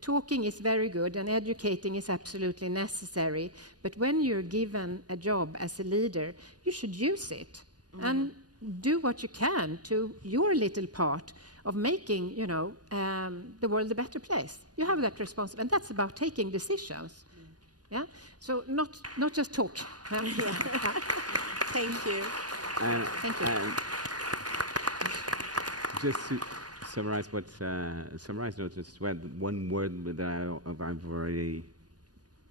talking is very good and educating is absolutely necessary. But when you're given a job as a leader, you should use it and do what you can to your little part of making, the world a better place. You have that responsibility, and that's about taking decisions. Yeah. So not just talk. Thank you. Thank you. Just to summarize just to add one word that I've already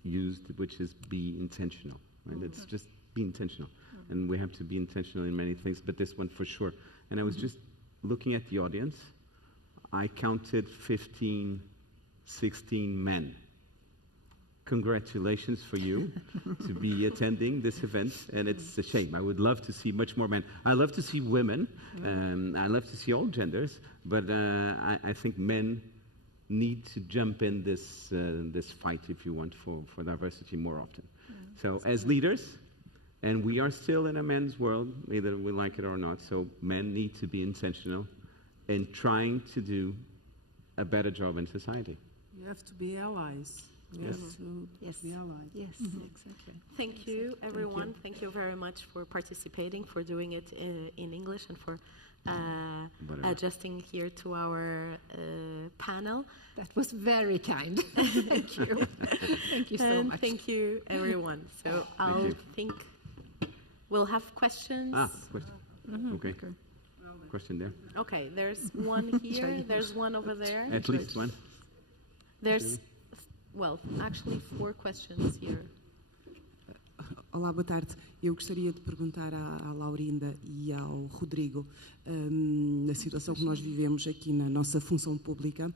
used, which is be intentional. Right? It's just be intentional. And we have to be intentional in many things, but this one for sure. And I was just looking at the audience. I counted 15, 16 men. Congratulations for you to be attending this event, and it's a shame. I would love to see much more men. I love to see women. I love to see all genders, but I think men need to jump in this fight, if you want, for diversity more often. So as leaders, and we are still in a men's world, either we like it or not, so men need to be intentional in trying to do a better job in society. You have to be allies. We have to be allies. Yes, exactly. Thank you, everyone. Thank you very much for participating, for doing it in English, and for adjusting here to our panel. That was very kind. Thank you. Thank you so much. Thank you, everyone. So I'll think we'll have questions. Question. Okay. Question there. Okay, there's one here. There's one over there. At least one. There's, well, actually 4 questions here. Olá, boa tarde. Eu gostaria de perguntar à Laurinda e ao Rodrigo, na situação que nós vivemos aqui na nossa função pública,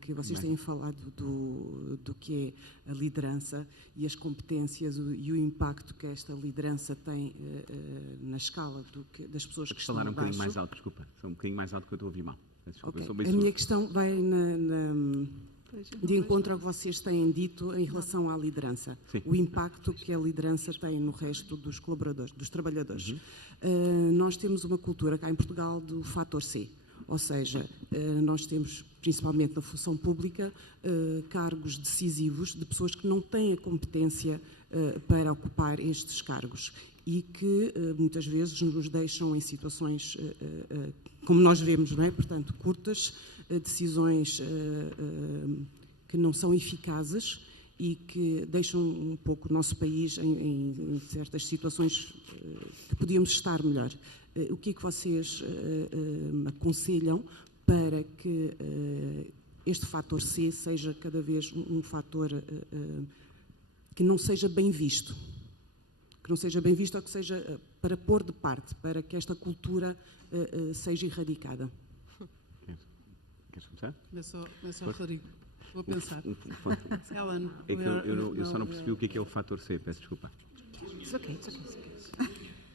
que vocês têm falado do que é a liderança e as competências e o impacto que esta liderança tem na escala das pessoas que estão abaixo. Falar um bocadinho mais alto, desculpa. Só um bocadinho mais alto que eu estou a ouvir mal. Desculpa, Okay. A minha questão vai de encontro ao que vocês têm dito em relação à liderança. Sim. O impacto que a liderança tem no resto dos colaboradores, dos trabalhadores. Nós temos uma cultura cá em Portugal do fator C. Ou seja, nós temos, principalmente na função pública, cargos decisivos de pessoas que não têm a competência para ocupar estes cargos e que muitas vezes nos deixam em situações, como nós vemos, não é? Portanto, curtas, decisões que não são eficazes e que deixam um pouco o nosso país em certas situações que podíamos estar melhor. O que é que vocês aconselham para que este fator C seja cada vez um fator que não seja bem visto? Que não seja bem visto ou que seja para pôr de parte, para que esta cultura seja erradicada? Queres começar? Começa o Rodrigo. Vou pensar. Helen, É que eu só não percebi o que é o fator C, peço desculpa. It's okay.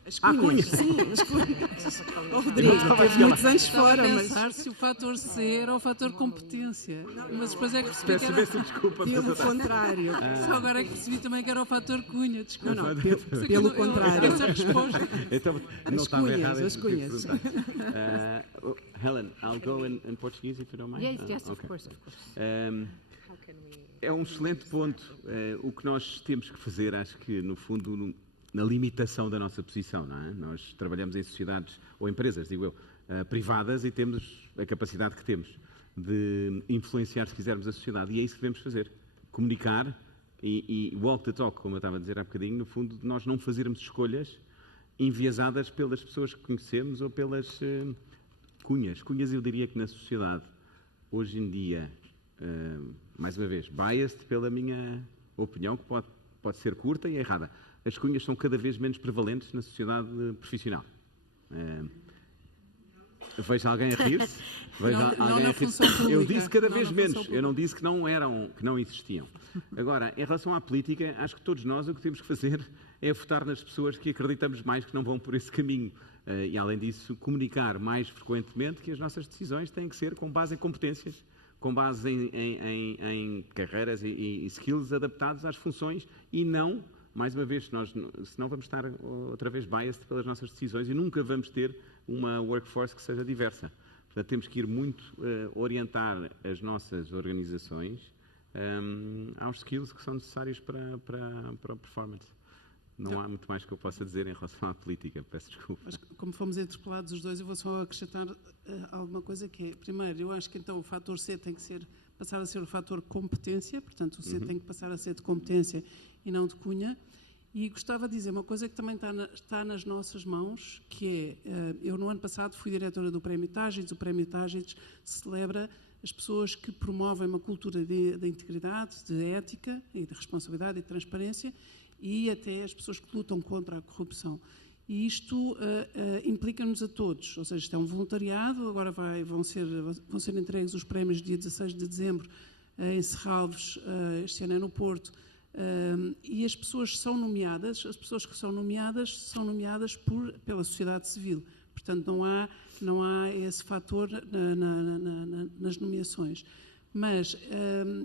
As cunhas. Sim, as cunhas. O Rodrigo teve muitos anos fora, mas... pensar se o fator C era o fator competência. Mas depois é que percebi que era... Peço desculpa. Pelo contrário. Só agora é que percebi também que era o fator cunha. Desculpa. Não, pelo contrário. Essa resposta. Então, não estava errado. As cunhas. Helen, I'll go in Portuguese if you don't mind. Yes, of Okay. course. É um excelente ponto. O que nós temos que fazer, acho que, no fundo, na limitação da nossa posição, não é? Nós trabalhamos em sociedades, ou empresas, digo eu, privadas e temos a capacidade que temos de influenciar, se quisermos, a sociedade. E é isso que devemos fazer. Comunicar e walk the talk, como eu estava a dizer há bocadinho, no fundo, de nós não fazermos escolhas enviesadas pelas pessoas que conhecemos ou pelas cunhas. Cunhas, eu diria que na sociedade, hoje em dia, mais uma vez, biased pela minha opinião, que pode ser curta e errada. As cunhas são cada vez menos prevalentes na sociedade profissional. Vejo alguém a rir-se? Eu disse cada vez menos. Eu não disse que não existiam. Agora, em relação à política, acho que todos nós o que temos que fazer é votar nas pessoas que acreditamos mais que não vão por esse caminho. E, além disso, comunicar mais frequentemente que as nossas decisões têm que ser com base em competências, com base em carreiras e skills adaptados às funções e não... Mais uma vez, senão vamos estar outra vez biased pelas nossas decisões e nunca vamos ter uma workforce que seja diversa. Portanto, temos que ir muito orientar as nossas organizações aos skills que são necessários para a performance. Não há muito mais que eu possa dizer em relação à política, peço desculpa. Mas, como fomos interpelados os dois, eu vou só acrescentar alguma coisa que é, primeiro, eu acho que então o fator C tem que passar a ser o fator competência, portanto o C tem que passar a ser de competência e não de cunha. E gostava de dizer uma coisa que também está nas nossas mãos, que é, eu no ano passado fui diretora do Prémio Tágides. O Prémio Tágides celebra as pessoas que promovem uma cultura de integridade, de ética e de responsabilidade e de transparência, e até as pessoas que lutam contra a corrupção. E isto implica-nos a todos, ou seja, isto é um voluntariado, agora vão ser entregues os prémios dia 16 de dezembro em Serralves, este ano é no Porto, e as pessoas que são nomeadas pela sociedade civil. Portanto, não há esse fator nas nomeações. Mas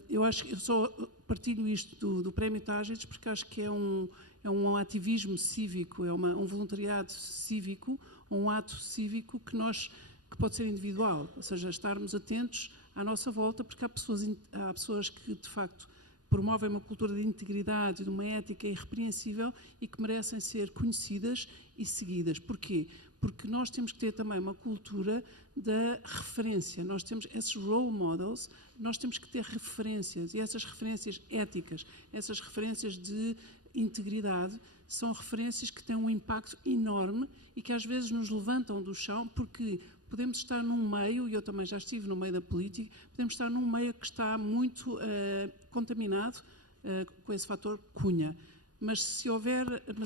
eu acho que eu só partilho isto do Prémio Tágides porque acho que é um ativismo cívico, é um voluntariado cívico, um ato cívico que pode ser individual, ou seja, estarmos atentos à nossa volta, porque há pessoas que, de facto, promovem uma cultura de integridade, de uma ética irrepreensível e que merecem ser conhecidas e seguidas. Porquê? Porque nós temos que ter também uma cultura da referência. Nós temos esses role models, nós temos que ter referências, e essas referências éticas, essas referências de integridade, são referências que têm um impacto enorme e que às vezes nos levantam do chão, porque podemos estar num meio, e eu também já estive no meio da política, podemos estar num meio que está muito contaminado com esse fator cunha. Mas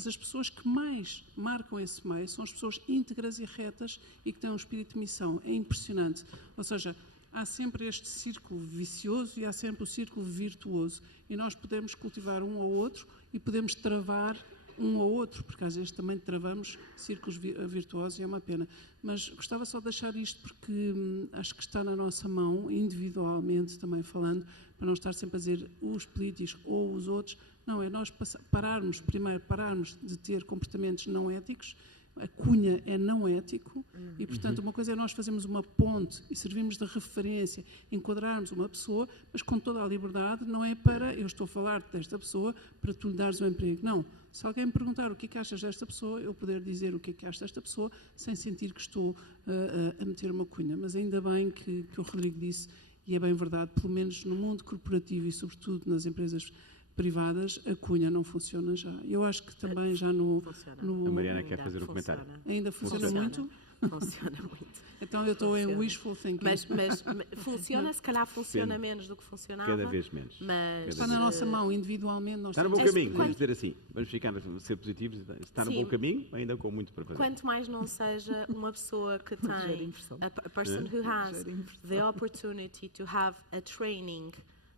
as pessoas que mais marcam esse meio são as pessoas íntegras e retas e que têm um espírito de missão. É impressionante. Ou seja, há sempre este círculo vicioso e há sempre o círculo virtuoso. E nós podemos cultivar um ao outro e podemos travar um ou outro, porque às vezes também travamos círculos virtuosos e é uma pena. Mas gostava só de deixar isto porque acho que está na nossa mão, individualmente também falando, para não estar sempre a dizer os políticos ou os outros. Não, é nós pararmos de ter comportamentos não éticos. A cunha é não ético e, portanto, uma coisa é nós fazermos uma ponte e servirmos de referência, enquadrarmos uma pessoa, mas com toda a liberdade, não é para eu estou a falar desta pessoa para tu lhe dares um emprego. Não. Se alguém me perguntar o que é que achas desta pessoa, eu poder dizer o que é que acho desta pessoa sem sentir que estou a meter uma cunha. Mas ainda bem que o Rodrigo disse, e é bem verdade, pelo menos no mundo corporativo e, sobretudo, nas empresas privadas, a cunha não funciona já. Eu acho que também já no A Mariana quer fazer o comentário. Ainda funciona muito? Funciona muito. Então eu estou em wishful thinking. Mas funciona, se calhar funciona menos do que funcionava. Cada vez menos. Mas, está na nossa mão, individualmente. Nós está no bom caminho, vamos dizer assim. Vamos ficar a ser positivos. Está no bom caminho, ainda com muito para fazer. Quanto mais não seja uma pessoa que tem, a person who has the opportunity to have a training,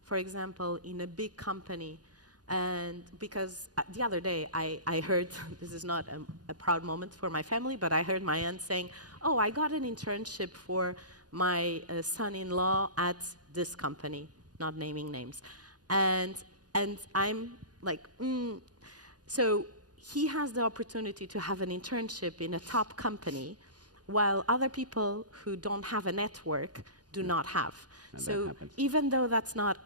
for example, in a big company. And because the other day I heard, this is not a proud moment for my family, but I heard my aunt saying, oh, I got an internship for my son-in-law at this company, not naming names. And I'm like, so he has the opportunity to have an internship in a top company, while other people who don't have a network do not have. And so even though that's not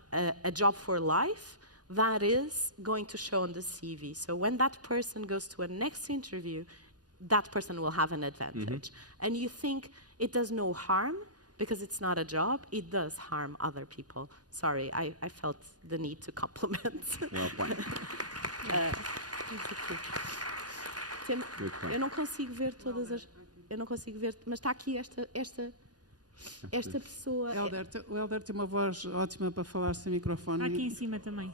a job for life, that is going to show on the CV. So when that person goes to a next interview, that person will have an advantage. And you think it does no harm because it's not a job, it does harm other people. Sorry, I felt the need to compliment. Well, point. Eu não consigo ver todas as... Eu não consigo ver, mas está aqui esta pessoa... O Helder tem uma voz ótima para falar sem microfone. Aqui em cima também.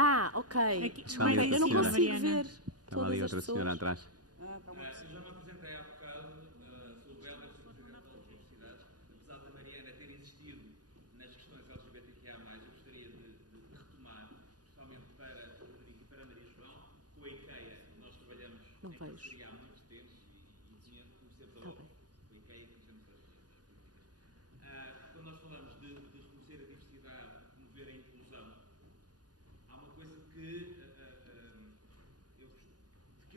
Ah, ok. Aqui, Desculpa, eu não consigo ver Estava ali outra senhora atrás. Eu já me apresentei há bocado, sou o Brilhante, sou presidente da Universidade. Apesar da Mariana ter insistido nas questões LGBTQIA+, eu gostaria de retomar, especialmente para o Rodrigo e para a Maria João, com a IKEA. Nós trabalhamos em parceria há muito tempo e conhecemos a obra. Com a IKEA conhecemos as políticas. Quando nós falamos de reconhecer a diversidade, promover a inclusão, há uma coisa que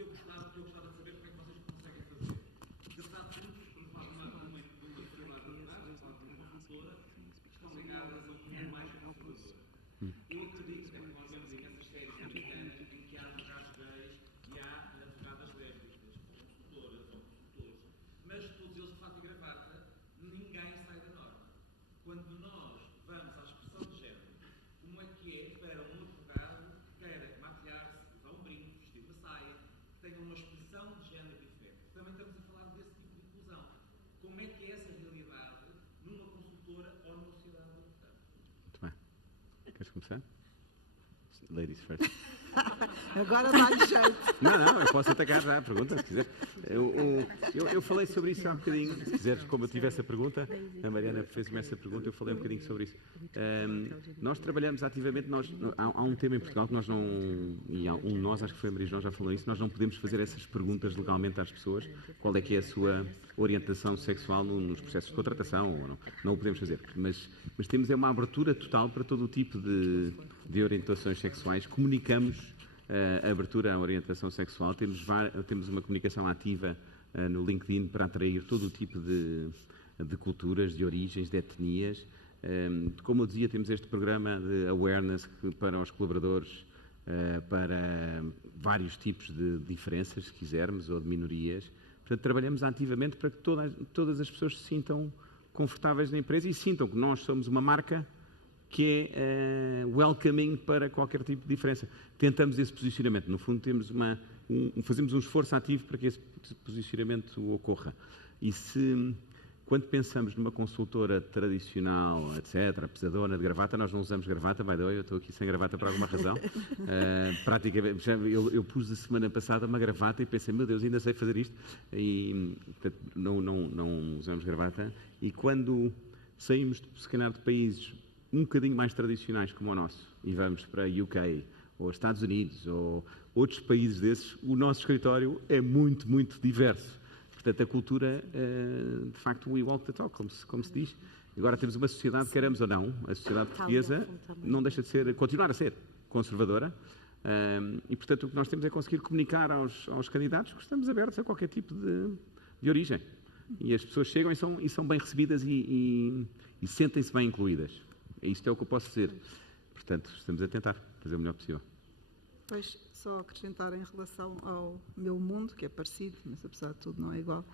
eu gostava de saber como é que vocês conseguem fazer. Tratar de grupos, para falar de uma sociedade atrás, uma consultora, que estão ligadas a um mundo mais conservador. Eu acredito que nós vemos imensas séries americanas em que há advogados gays e há advogadas lésbicas, consultoras ou consultores, mas todos eles de fato e gravata, ninguém sai da norma. Quando nós vamos à expressão de género, como é que é para um advogado que queira maquilhar-se, usar um brinco, vestir uma saia, que tenha uma expressão de género diferente? Também estamos a falar desse tipo de inclusão. Como é que é essa realidade numa consultora ou numa sociedade advogada? Muito bem. Queres começar? Ladies first. Agora dá-lhe jeito. Não, eu posso atacar já a pergunta, se quiser. Eu falei sobre isso há um bocadinho, se quiseres, como eu tive essa pergunta, a Mariana fez-me essa pergunta, eu falei um bocadinho sobre isso. Nós trabalhamos ativamente, há um tema em Portugal que nós não, e há um de nós, acho que foi a Maria João, já falou isso, nós não podemos fazer essas perguntas legalmente às pessoas, qual é que é a sua orientação sexual nos processos de contratação, ou não o podemos fazer, mas temos uma abertura total para todo o tipo de orientações sexuais, comunicamos a abertura à orientação sexual, temos uma comunicação ativa no LinkedIn para atrair todo o tipo de culturas, de origens, de etnias. Como eu dizia, temos este programa de awareness para os colaboradores, para vários tipos de diferenças, se quisermos, ou de minorias. Portanto, trabalhamos ativamente para que todas as pessoas se sintam confortáveis na empresa e sintam que nós somos uma marca que é welcoming para qualquer tipo de diferença. Tentamos esse posicionamento. No fundo, fazemos um esforço ativo para que esse posicionamento ocorra. E quando pensamos numa consultora tradicional, etc., pesadona, de gravata, nós não usamos gravata, eu estou aqui sem gravata por alguma razão. Praticamente, eu pus a semana passada uma gravata e pensei, meu Deus, ainda sei fazer isto. E portanto, não usamos gravata. E quando saímos, se calhar, de países um bocadinho mais tradicionais como o nosso, e vamos para UK, ou Estados Unidos, ou outros países desses, o nosso escritório é muito, muito diverso. Portanto, a cultura, de facto, we walk the talk, como se diz. Agora temos uma sociedade, queremos ou não, a sociedade portuguesa não deixa de ser, continuar a ser conservadora. E, portanto, o que nós temos é conseguir comunicar aos candidatos que estamos abertos a qualquer tipo de origem. E as pessoas chegam e são bem recebidas e sentem-se bem incluídas. Isto é o que eu posso dizer. Portanto, estamos a tentar fazer o melhor possível. Pois, só acrescentar em relação ao meu mundo, que é parecido, mas apesar de tudo não é igual.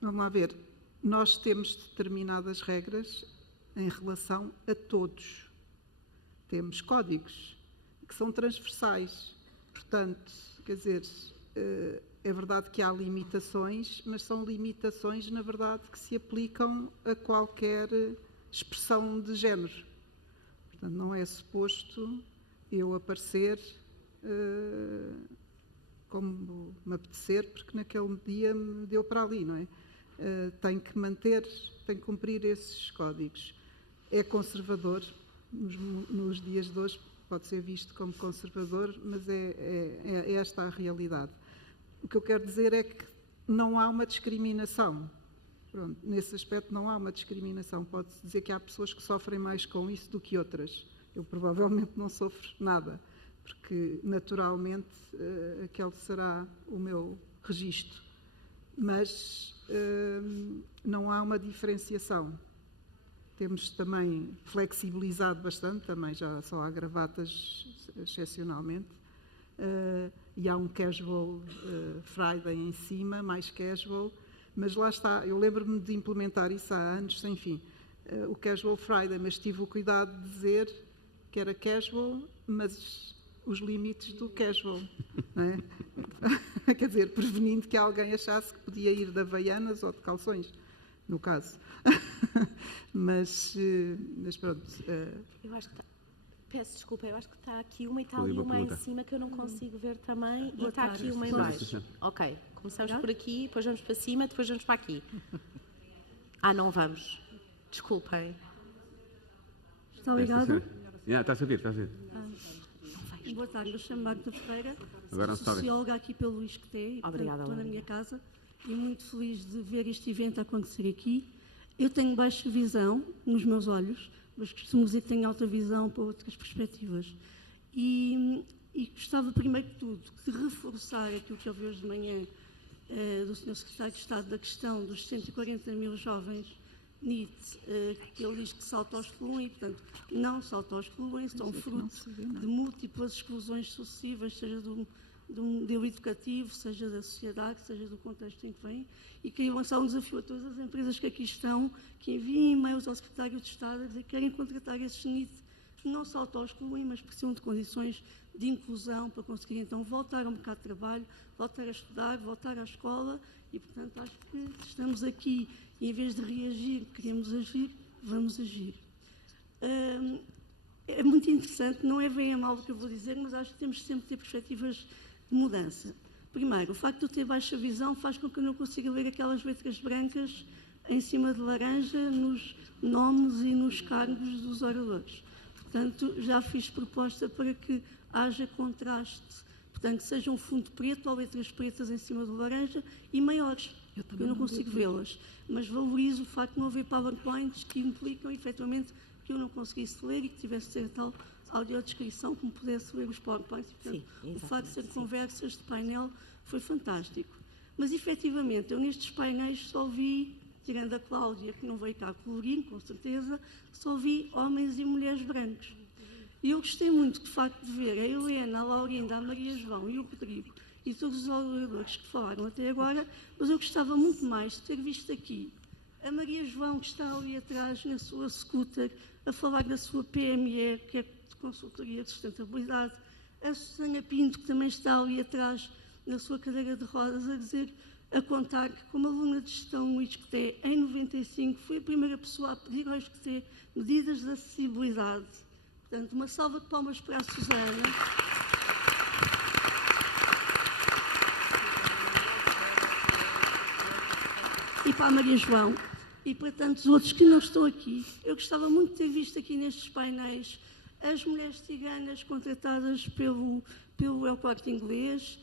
Vamos lá ver. Nós temos determinadas regras em relação a todos. Temos códigos que são transversais. Portanto, quer dizer, é verdade que há limitações, mas são limitações, na verdade, que se aplicam a qualquer expressão de género. Portanto, não é suposto eu aparecer como me apetecer, porque naquele dia me deu para ali, não é? Tem que manter, tem que cumprir esses códigos. É conservador, nos dias de hoje pode ser visto como conservador, mas é esta a realidade. O que eu quero dizer é que não há uma discriminação. Pronto, nesse aspecto não há uma discriminação. Pode-se dizer que há pessoas que sofrem mais com isso do que outras. Eu provavelmente não sofro nada, porque naturalmente aquele será o meu registro. Mas não há uma diferenciação. Temos também flexibilizado bastante, também já só há gravatas excepcionalmente, e há um casual Friday em cima, mais casual, mas lá está, eu lembro-me de implementar isso há anos, sem fim, o casual Friday, mas tive o cuidado de dizer que era casual, mas os limites do casual, não é? Quer dizer, prevenindo que alguém achasse que podia ir de havaianas ou de calções, no caso. mas pronto. Eu acho que peço desculpa, eu acho que está aqui uma e está ali uma em cima que eu não consigo ver também e está aqui uma em baixo. Ok, começamos por aqui, depois vamos para cima, depois vamos para aqui. Não vamos. Desculpem. Está ligado? Está a saber, está a ver. Boa tarde, eu chamo Magda Ferreira, Agora sou socióloga aqui pelo Este, Obrigada, estou na minha casa e muito feliz de ver este evento acontecer aqui. Eu tenho baixa visão nos meus olhos, mas costumo dizer que tenho alta visão para outras perspectivas. E gostava, primeiro de tudo, de reforçar aquilo que ouvi hoje de manhã do Sr. Secretário de Estado da questão dos 140 mil jovens NEET, que ele diz que se auto-excluem, portanto, não se auto-excluem, são fruto de múltiplas exclusões sucessivas, seja do modelo educativo, seja da sociedade, seja do contexto em que vêm, e queria lançar um desafio a todas as empresas que aqui estão, que enviem e-mails ao Secretário de Estado a dizer que querem contratar esses NEET, que não se auto-excluem, mas precisam de condições de inclusão para conseguir, então, voltar ao mercado de trabalho, voltar a estudar, voltar à escola, e, portanto, acho que estamos aqui, e em vez de reagir, queremos agir, vamos agir. É muito interessante, não é bem a mal do que eu vou dizer, mas acho que temos sempre de ter perspectivas de mudança. Primeiro, o facto de eu ter baixa visão faz com que eu não consiga ler aquelas letras brancas em cima de laranja nos nomes e nos cargos dos oradores. Portanto, já fiz proposta para que haja contraste, portanto, seja um fundo preto ou letras pretas em cima de laranja e maiores, porque eu não consigo vê-las. Mas valorizo o facto de não haver PowerPoints que implicam, efetivamente, que eu não conseguisse ler e que tivesse de ser tal audiodescrição que me pudesse ler os PowerPoints. Portanto, o facto de ser conversas de painel foi fantástico. Mas, efetivamente, eu nestes painéis só vi, tirando a Cláudia, que não veio cá colorir, com certeza, só vi homens e mulheres brancos. E eu gostei muito, de facto, de ver a Helena, a Laurinda, a Maria João e o Rodrigo e todos os oradores que falaram até agora, mas eu gostava muito mais de ter visto aqui a Maria João, que está ali atrás na sua scooter, a falar da sua PME, que é de consultoria de sustentabilidade, a Susana Pinto, que também está ali atrás na sua cadeira de rodas, a dizer, a contar que, como aluna de gestão no Este, em 95, foi a primeira pessoa a pedir ao Este medidas de acessibilidade. Portanto, uma salva de palmas para a Susana. E para a Maria João. E para tantos outros que não estão aqui. Eu gostava muito de ter visto aqui nestes painéis as mulheres ciganas contratadas pelo El Corte Inglês,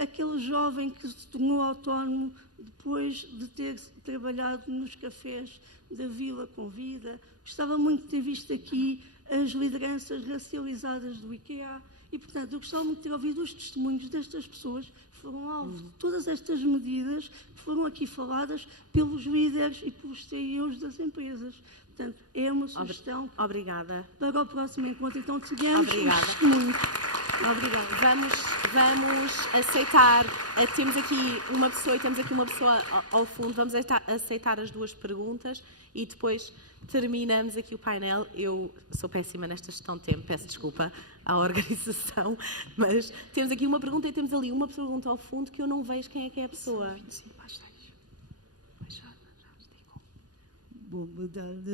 aquele jovem que se tornou autónomo depois de ter trabalhado nos cafés da Vila Convida. Gostava muito de ter visto aqui as lideranças racializadas do IKEA e, portanto, eu gostava muito de ter ouvido os testemunhos destas pessoas que foram alvo de todas estas medidas que foram aqui faladas pelos líderes e pelos CEOs das empresas. Portanto, é uma sugestão Obrigada. para o próximo encontro. Então, tivemos Obrigada. os testemunhos. Obrigada. Vamos aceitar, temos aqui uma pessoa e temos aqui uma pessoa ao fundo, vamos aceitar as duas perguntas e depois terminamos aqui o painel. Eu sou péssima nesta gestão de tempo, peço desculpa à organização, mas temos aqui uma pergunta e temos ali uma pergunta ao fundo que eu não vejo quem é a pessoa. Bom, boa tarde,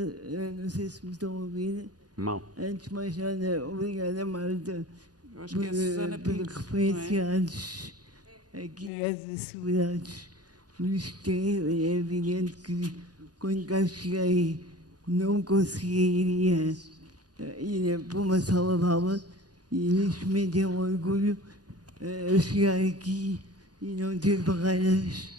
não sei se me estão a ouvir. Mal. Antes de mais nada, obrigada, Marta, Eu acho que é a Susana por Pinto, referenciares aqui as atividades no Este. É evidente que quando cá cheguei não conseguiria ir para uma sala de aula e neste momento é um orgulho chegar aqui e não ter barreiras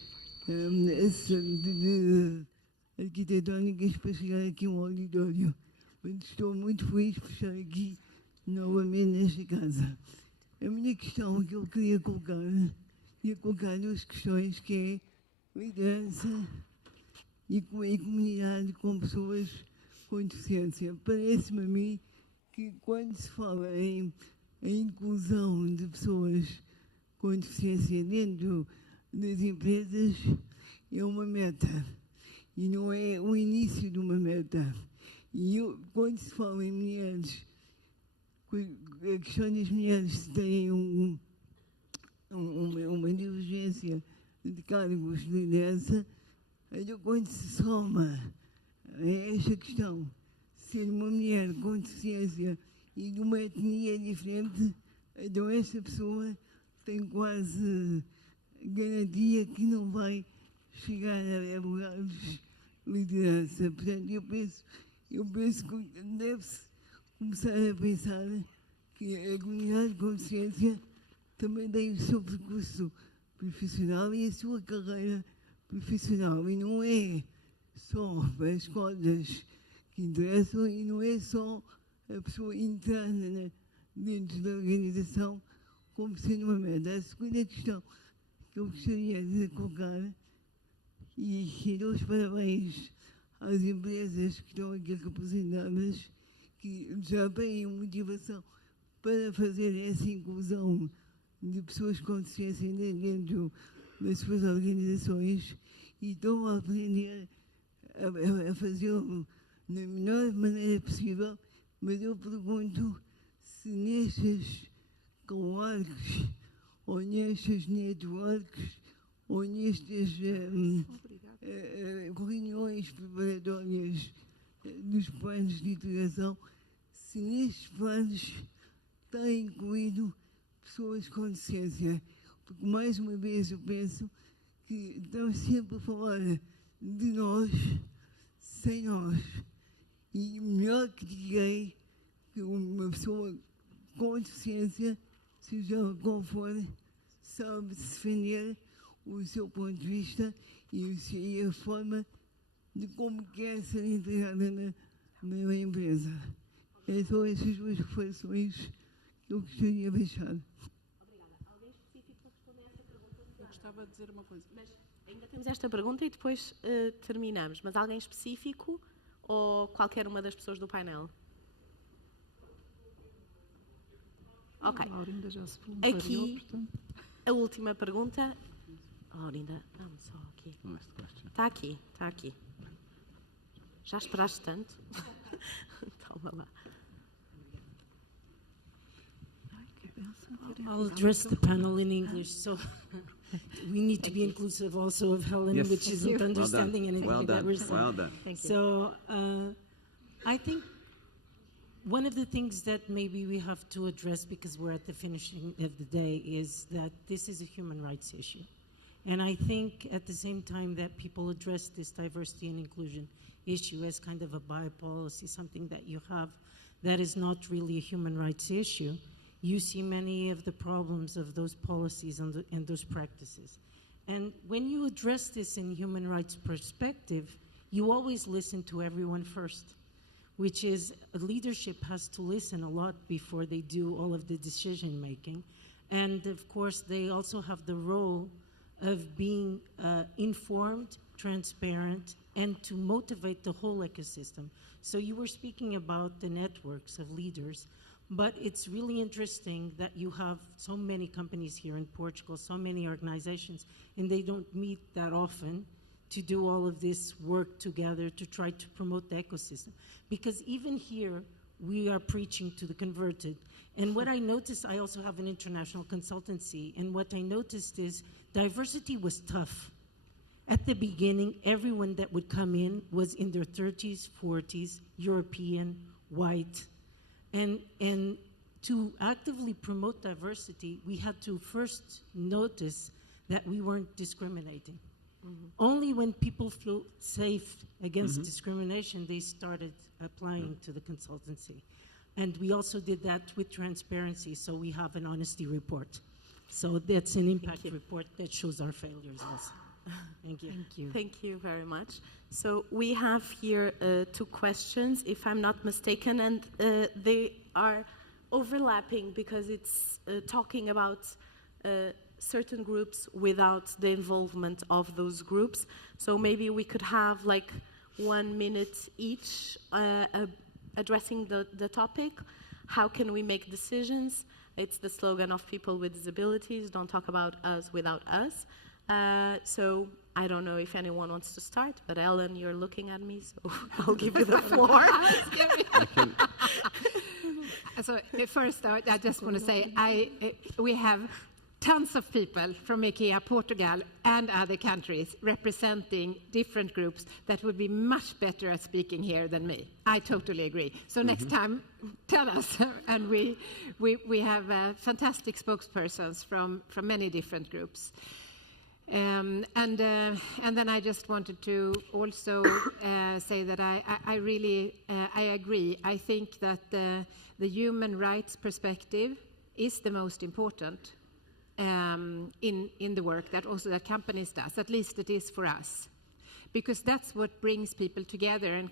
arquitetónicas para chegar aqui a um auditório. Estou muito feliz por estar aqui novamente nesta casa. A minha questão que eu queria colocar duas questões, que é liderança e comunidade com pessoas com deficiência. Parece-me a mim que quando se fala em inclusão de pessoas com deficiência dentro das empresas, é uma meta e não é o início de uma meta. E quando se fala em mulheres, a questão das mulheres têm uma divergência de cargos de liderança, então quando se soma a esta questão, ser uma mulher com deficiência e de uma etnia diferente, então essa pessoa tem quase garantia que não vai chegar a lugares de liderança. Portanto, eu penso que deve-se começar a pensar que a comunidade com deficiência também tem o seu percurso profissional e a sua carreira profissional. E não é só as cotas que interessam e não é só a pessoa interna dentro da organização como sendo uma meta. A segunda questão que eu gostaria de colocar, e dou os parabéns às empresas que estão aqui representadas, que já têm motivação para fazer essa inclusão de pessoas com deficiência dentro das suas organizações e estão a aprender a fazê-lo da melhor maneira possível, mas eu pergunto se nestes colloquios ou nestes networks ou nestas reuniões preparatórias dos planos de integração, se nestes planos está incluído pessoas com deficiência. Porque, mais uma vez, eu penso que estamos sempre a falar de nós, sem nós. E melhor que ninguém, que uma pessoa com deficiência, seja qual for, sabe defender o seu ponto de vista e a forma de como quer ser integrada na empresa. São essas duas reflexões que eu gostaria de deixar. Obrigada. Alguém específico para responder a esta pergunta? Eu gostava de dizer uma coisa. Mas ainda temos esta pergunta e depois terminamos. Mas alguém específico ou qualquer uma das pessoas do painel? Ok. A Laurinda já se voluntariou, Aqui, portanto. a última pergunta. Laurinda, vamos só aqui. Está aqui, está aqui. Já esperaste tanto? Toma lá. I'll address the panel in English, so we need to be inclusive also of Helen, Yes. which isn't understanding anything Well that done. we're saying. Well done. Thank you. So I think one of the things that maybe we have to address, because we're at the finishing of the day, is that this is a human rights issue. And I think at the same time that people address this diversity and inclusion issue as kind of a biopolicy, something that you have that is not really a human rights issue, you see many of the problems of those policies and those practices. And when you address this in human rights perspective, you always listen to everyone first, which is leadership has to listen a lot before they do all of the decision making. And of course, they also have the role of being informed, transparent, and to motivate the whole ecosystem. So you were speaking about the networks of leaders, but it's really interesting that you have so many companies here in Portugal, so many organizations, and they don't meet that often to do all of this work together to try to promote the ecosystem. Because even here, we are preaching to the converted. And what I noticed, I also have an international consultancy, and what I noticed is diversity was tough. At the beginning, everyone that would come in was in their 30s, 40s, European, white. And to actively promote diversity, we had to first notice that we weren't discriminating. Mm-hmm. Only when people feel safe against discrimination, they started applying to the consultancy. And we also did that with transparency, so we have an honesty report. So that's an impact report that shows our failures also. Thank you. Thank you. Thank you very much. So we have here 2 questions, if I'm not mistaken, and they are overlapping because it's talking about certain groups without the involvement of those groups. So maybe we could have like 1 minute each addressing the topic. How can we make decisions? It's the slogan of people with disabilities, don't talk about us without us. So I don't know if anyone wants to start, but Ellen, you're looking at me, so I'll give you the floor. So first, I just want to say we have tons of people from IKEA, Portugal, and other countries representing different groups that would be much better at speaking here than me. I totally agree. So next time, tell us. And we have fantastic spokespersons from many different groups. And then I just wanted to also say that I really agree. I think that the human rights perspective is the most important in the work that companies does. At least it is for us, because that's what brings people together, and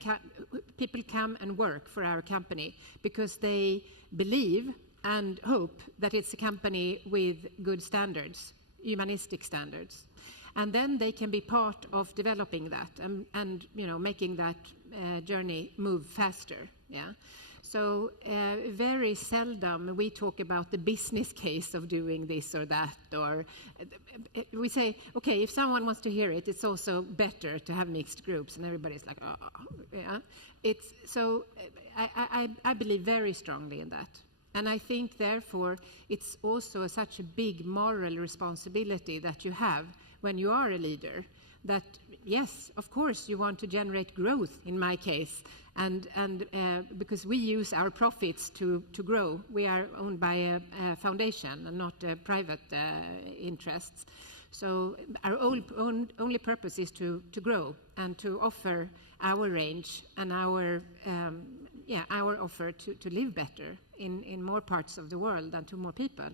people come and work for our company because they believe and hope that it's a company with good standards, humanistic standards, and then they can be part of developing that and making that journey move faster. Yeah. So very seldom we talk about the business case of doing this or that, or we say, okay, if someone wants to hear it, it's also better to have mixed groups, and everybody's like, oh, yeah. It's so I believe very strongly in that. And I think, therefore, it's also such a big moral responsibility that you have when you are a leader, that, yes, of course, you want to generate growth, in my case, and because we use our profits to grow. We are owned by a foundation and not private interests. So our only purpose is to grow and to offer our range and our offer to live better in more parts of the world and to more people.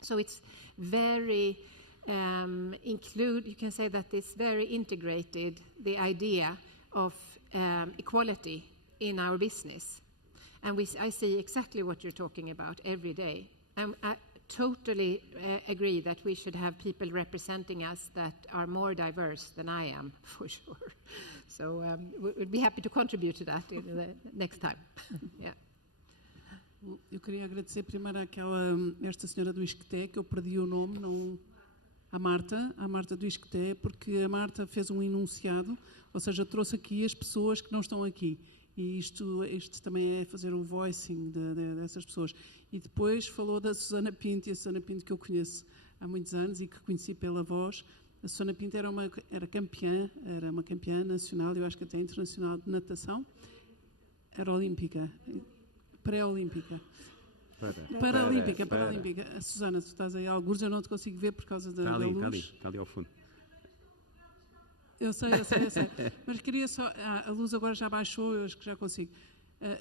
So it's very you can say that it's very integrated, the idea of equality in our business. And I see exactly what you're talking about every day. And I totally agree that we should have people representing us that are more diverse than I am, for sure. So we'd be happy to contribute to that in the next time. Yeah. Eu queria agradecer primeiro esta senhora do Isqueté, que eu perdi o nome, a Marta do Isqueté, porque a Marta fez um enunciado, ou seja, trouxe aqui as pessoas que não estão aqui. E isto também é fazer o voicing dessas pessoas. E depois falou da Susana Pinto, e a Susana Pinto que eu conheço há muitos anos e que conheci pela voz. A Susana Pinto era uma campeã nacional, eu acho que até internacional, de natação. Era olímpica, pré-olímpica. Paralímpica. A Susana, tu estás aí a algures, eu não te consigo ver por causa da luz. Está ali ao fundo. Eu sei. Mas queria só... A luz agora já baixou, eu acho que já consigo.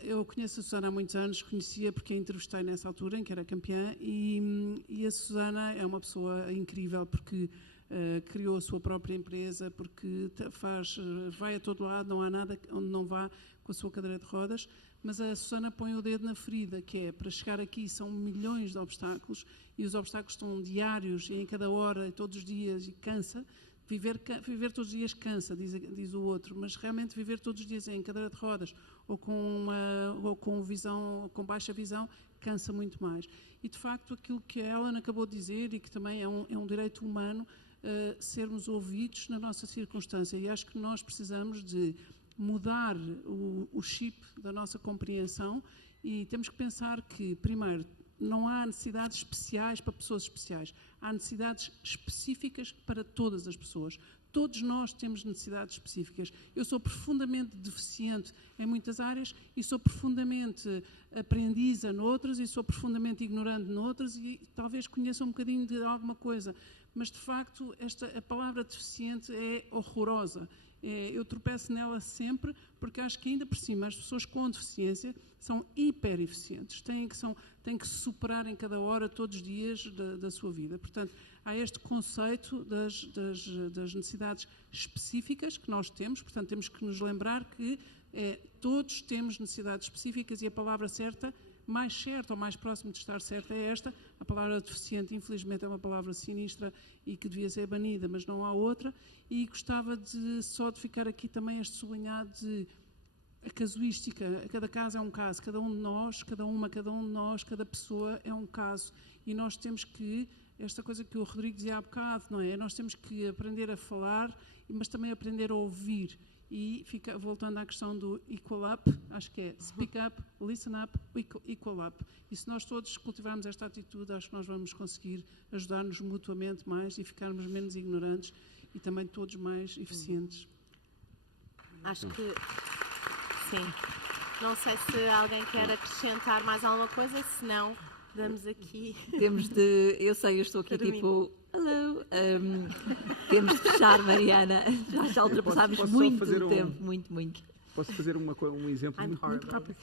Eu conheço a Susana há muitos anos, conhecia porque a entrevistei nessa altura, em que era campeã, e a Susana é uma pessoa incrível porque criou a sua própria empresa, porque vai a todo lado, não há nada onde não vá com a sua cadeira de rodas, mas a Susana põe o dedo na ferida, que é, para chegar aqui são milhões de obstáculos, e os obstáculos estão diários, e em cada hora, e todos os dias, e cansa. Viver todos os dias cansa, diz o outro, mas realmente viver todos os dias em cadeira de rodas ou com baixa visão cansa muito mais. E, de facto, aquilo que a Ellen acabou de dizer e que também é um direito humano, sermos ouvidos na nossa circunstância. E acho que nós precisamos de mudar o chip da nossa compreensão e temos que pensar que, primeiro, não há necessidades especiais para pessoas especiais. Há necessidades específicas para todas as pessoas. Todos nós temos necessidades específicas. Eu sou profundamente deficiente em muitas áreas e sou profundamente aprendiza noutras e sou profundamente ignorante noutras e talvez conheça um bocadinho de alguma coisa. Mas, de facto, a palavra deficiente é horrorosa. Eu tropeço nela sempre porque acho que, ainda por cima, as pessoas com deficiência são hiper-eficientes, têm que se superar em cada hora, todos os dias da sua vida. Portanto, há este conceito das necessidades específicas que nós temos, portanto, temos que nos lembrar que todos temos necessidades específicas e a palavra certa, mais certa ou mais próximo de estar certa é esta. A palavra deficiente, infelizmente, é uma palavra sinistra e que devia ser banida, mas não há outra. E gostava só de ficar aqui também este sublinhado de a casuística. Cada caso é um caso, cada um de nós, cada um de nós, cada pessoa é um caso. E nós temos que, esta coisa que o Rodrigo dizia há bocado, não é? Nós temos que aprender a falar, mas também aprender a ouvir. E voltando à questão do equal up, acho que é speak up, listen up, equal up. E se nós todos cultivarmos esta atitude, acho que nós vamos conseguir ajudar-nos mutuamente mais e ficarmos menos ignorantes e também todos mais eficientes. Acho que sim. Não sei se alguém quer acrescentar mais alguma coisa, se não, damos aqui. Eu estou aqui tipo, hello. Temos de fechar, Mariana. Já ultrapassámos muito tempo, muito. Posso fazer um exemplo muito rápido?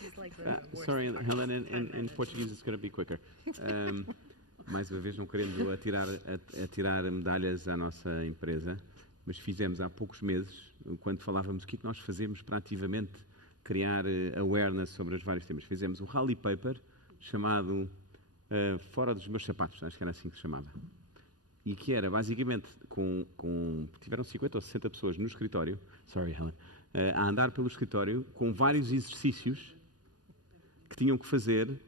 Sorry, Helen, in Portuguese it's going to be quicker. Mais uma vez, não querendo atirar medalhas à nossa empresa, mas fizemos há poucos meses, quando falávamos o que nós fazemos para ativamente criar awareness sobre os vários temas. Fizemos um rally paper chamado Fora dos Meus Sapatos, acho que era assim que se chamava. E que era, basicamente, tiveram 50 ou 60 pessoas no escritório, sorry, Helen, a andar pelo escritório com vários exercícios que tinham que fazer,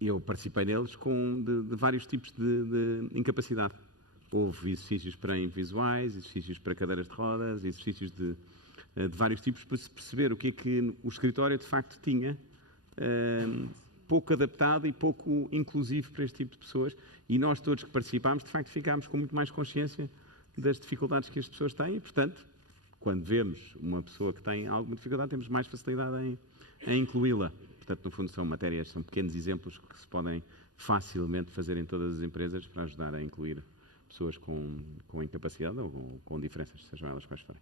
e eu participei neles, de vários tipos de incapacidade. Houve exercícios para invisuais, exercícios para cadeiras de rodas, exercícios de vários tipos, para se perceber o que é que o escritório de facto tinha, pouco adaptado e pouco inclusivo para este tipo de pessoas. E nós todos que participámos, de facto, ficámos com muito mais consciência das dificuldades que as pessoas têm e, portanto, quando vemos uma pessoa que tem alguma dificuldade, temos mais facilidade em incluí-la. Portanto, no fundo, são pequenos exemplos que se podem facilmente fazer em todas as empresas para ajudar a incluir pessoas com incapacidade ou com diferenças, sejam elas quais forem.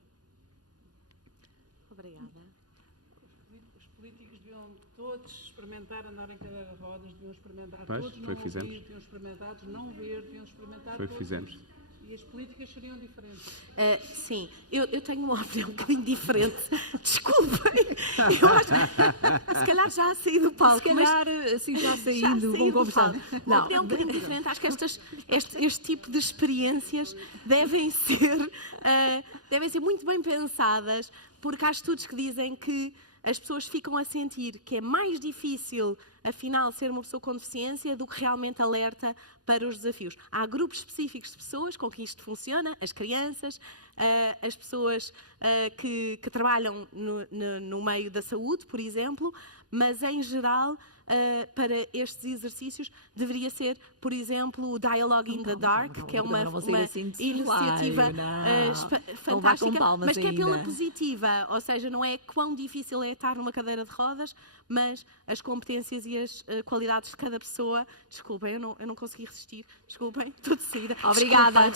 Obrigada. Os políticos deviam todos experimentar andar em cadeira de rodas, deviam experimentar todos não ouvir, deviam experimentar não ver, deviam experimentar foi o que fizemos. E as políticas seriam diferentes. Sim, eu tenho uma opinião um bocadinho diferente. Desculpem. Eu acho se calhar já saí do palco. Se calhar, assim, já saindo, vamos conversar. Uma opinião um bocadinho diferente. Acho que este tipo de experiências devem ser muito bem pensadas, porque há estudos que dizem que as pessoas ficam a sentir que é mais difícil, afinal, ser uma pessoa com deficiência do que realmente alerta para os desafios. Há grupos específicos de pessoas com que isto funciona, as crianças, as pessoas que trabalham no meio da saúde, por exemplo, mas, em geral, para estes exercícios, deveria ser, por exemplo, o Dialogue in the Dark, que é uma iniciativa fantástica, mas que é pela positiva, ou seja, não é quão difícil é estar numa cadeira de rodas, mas as competências e as qualidades de cada pessoa. Desculpem, eu não consegui resistir. Desculpem, estou de saída. Obrigada.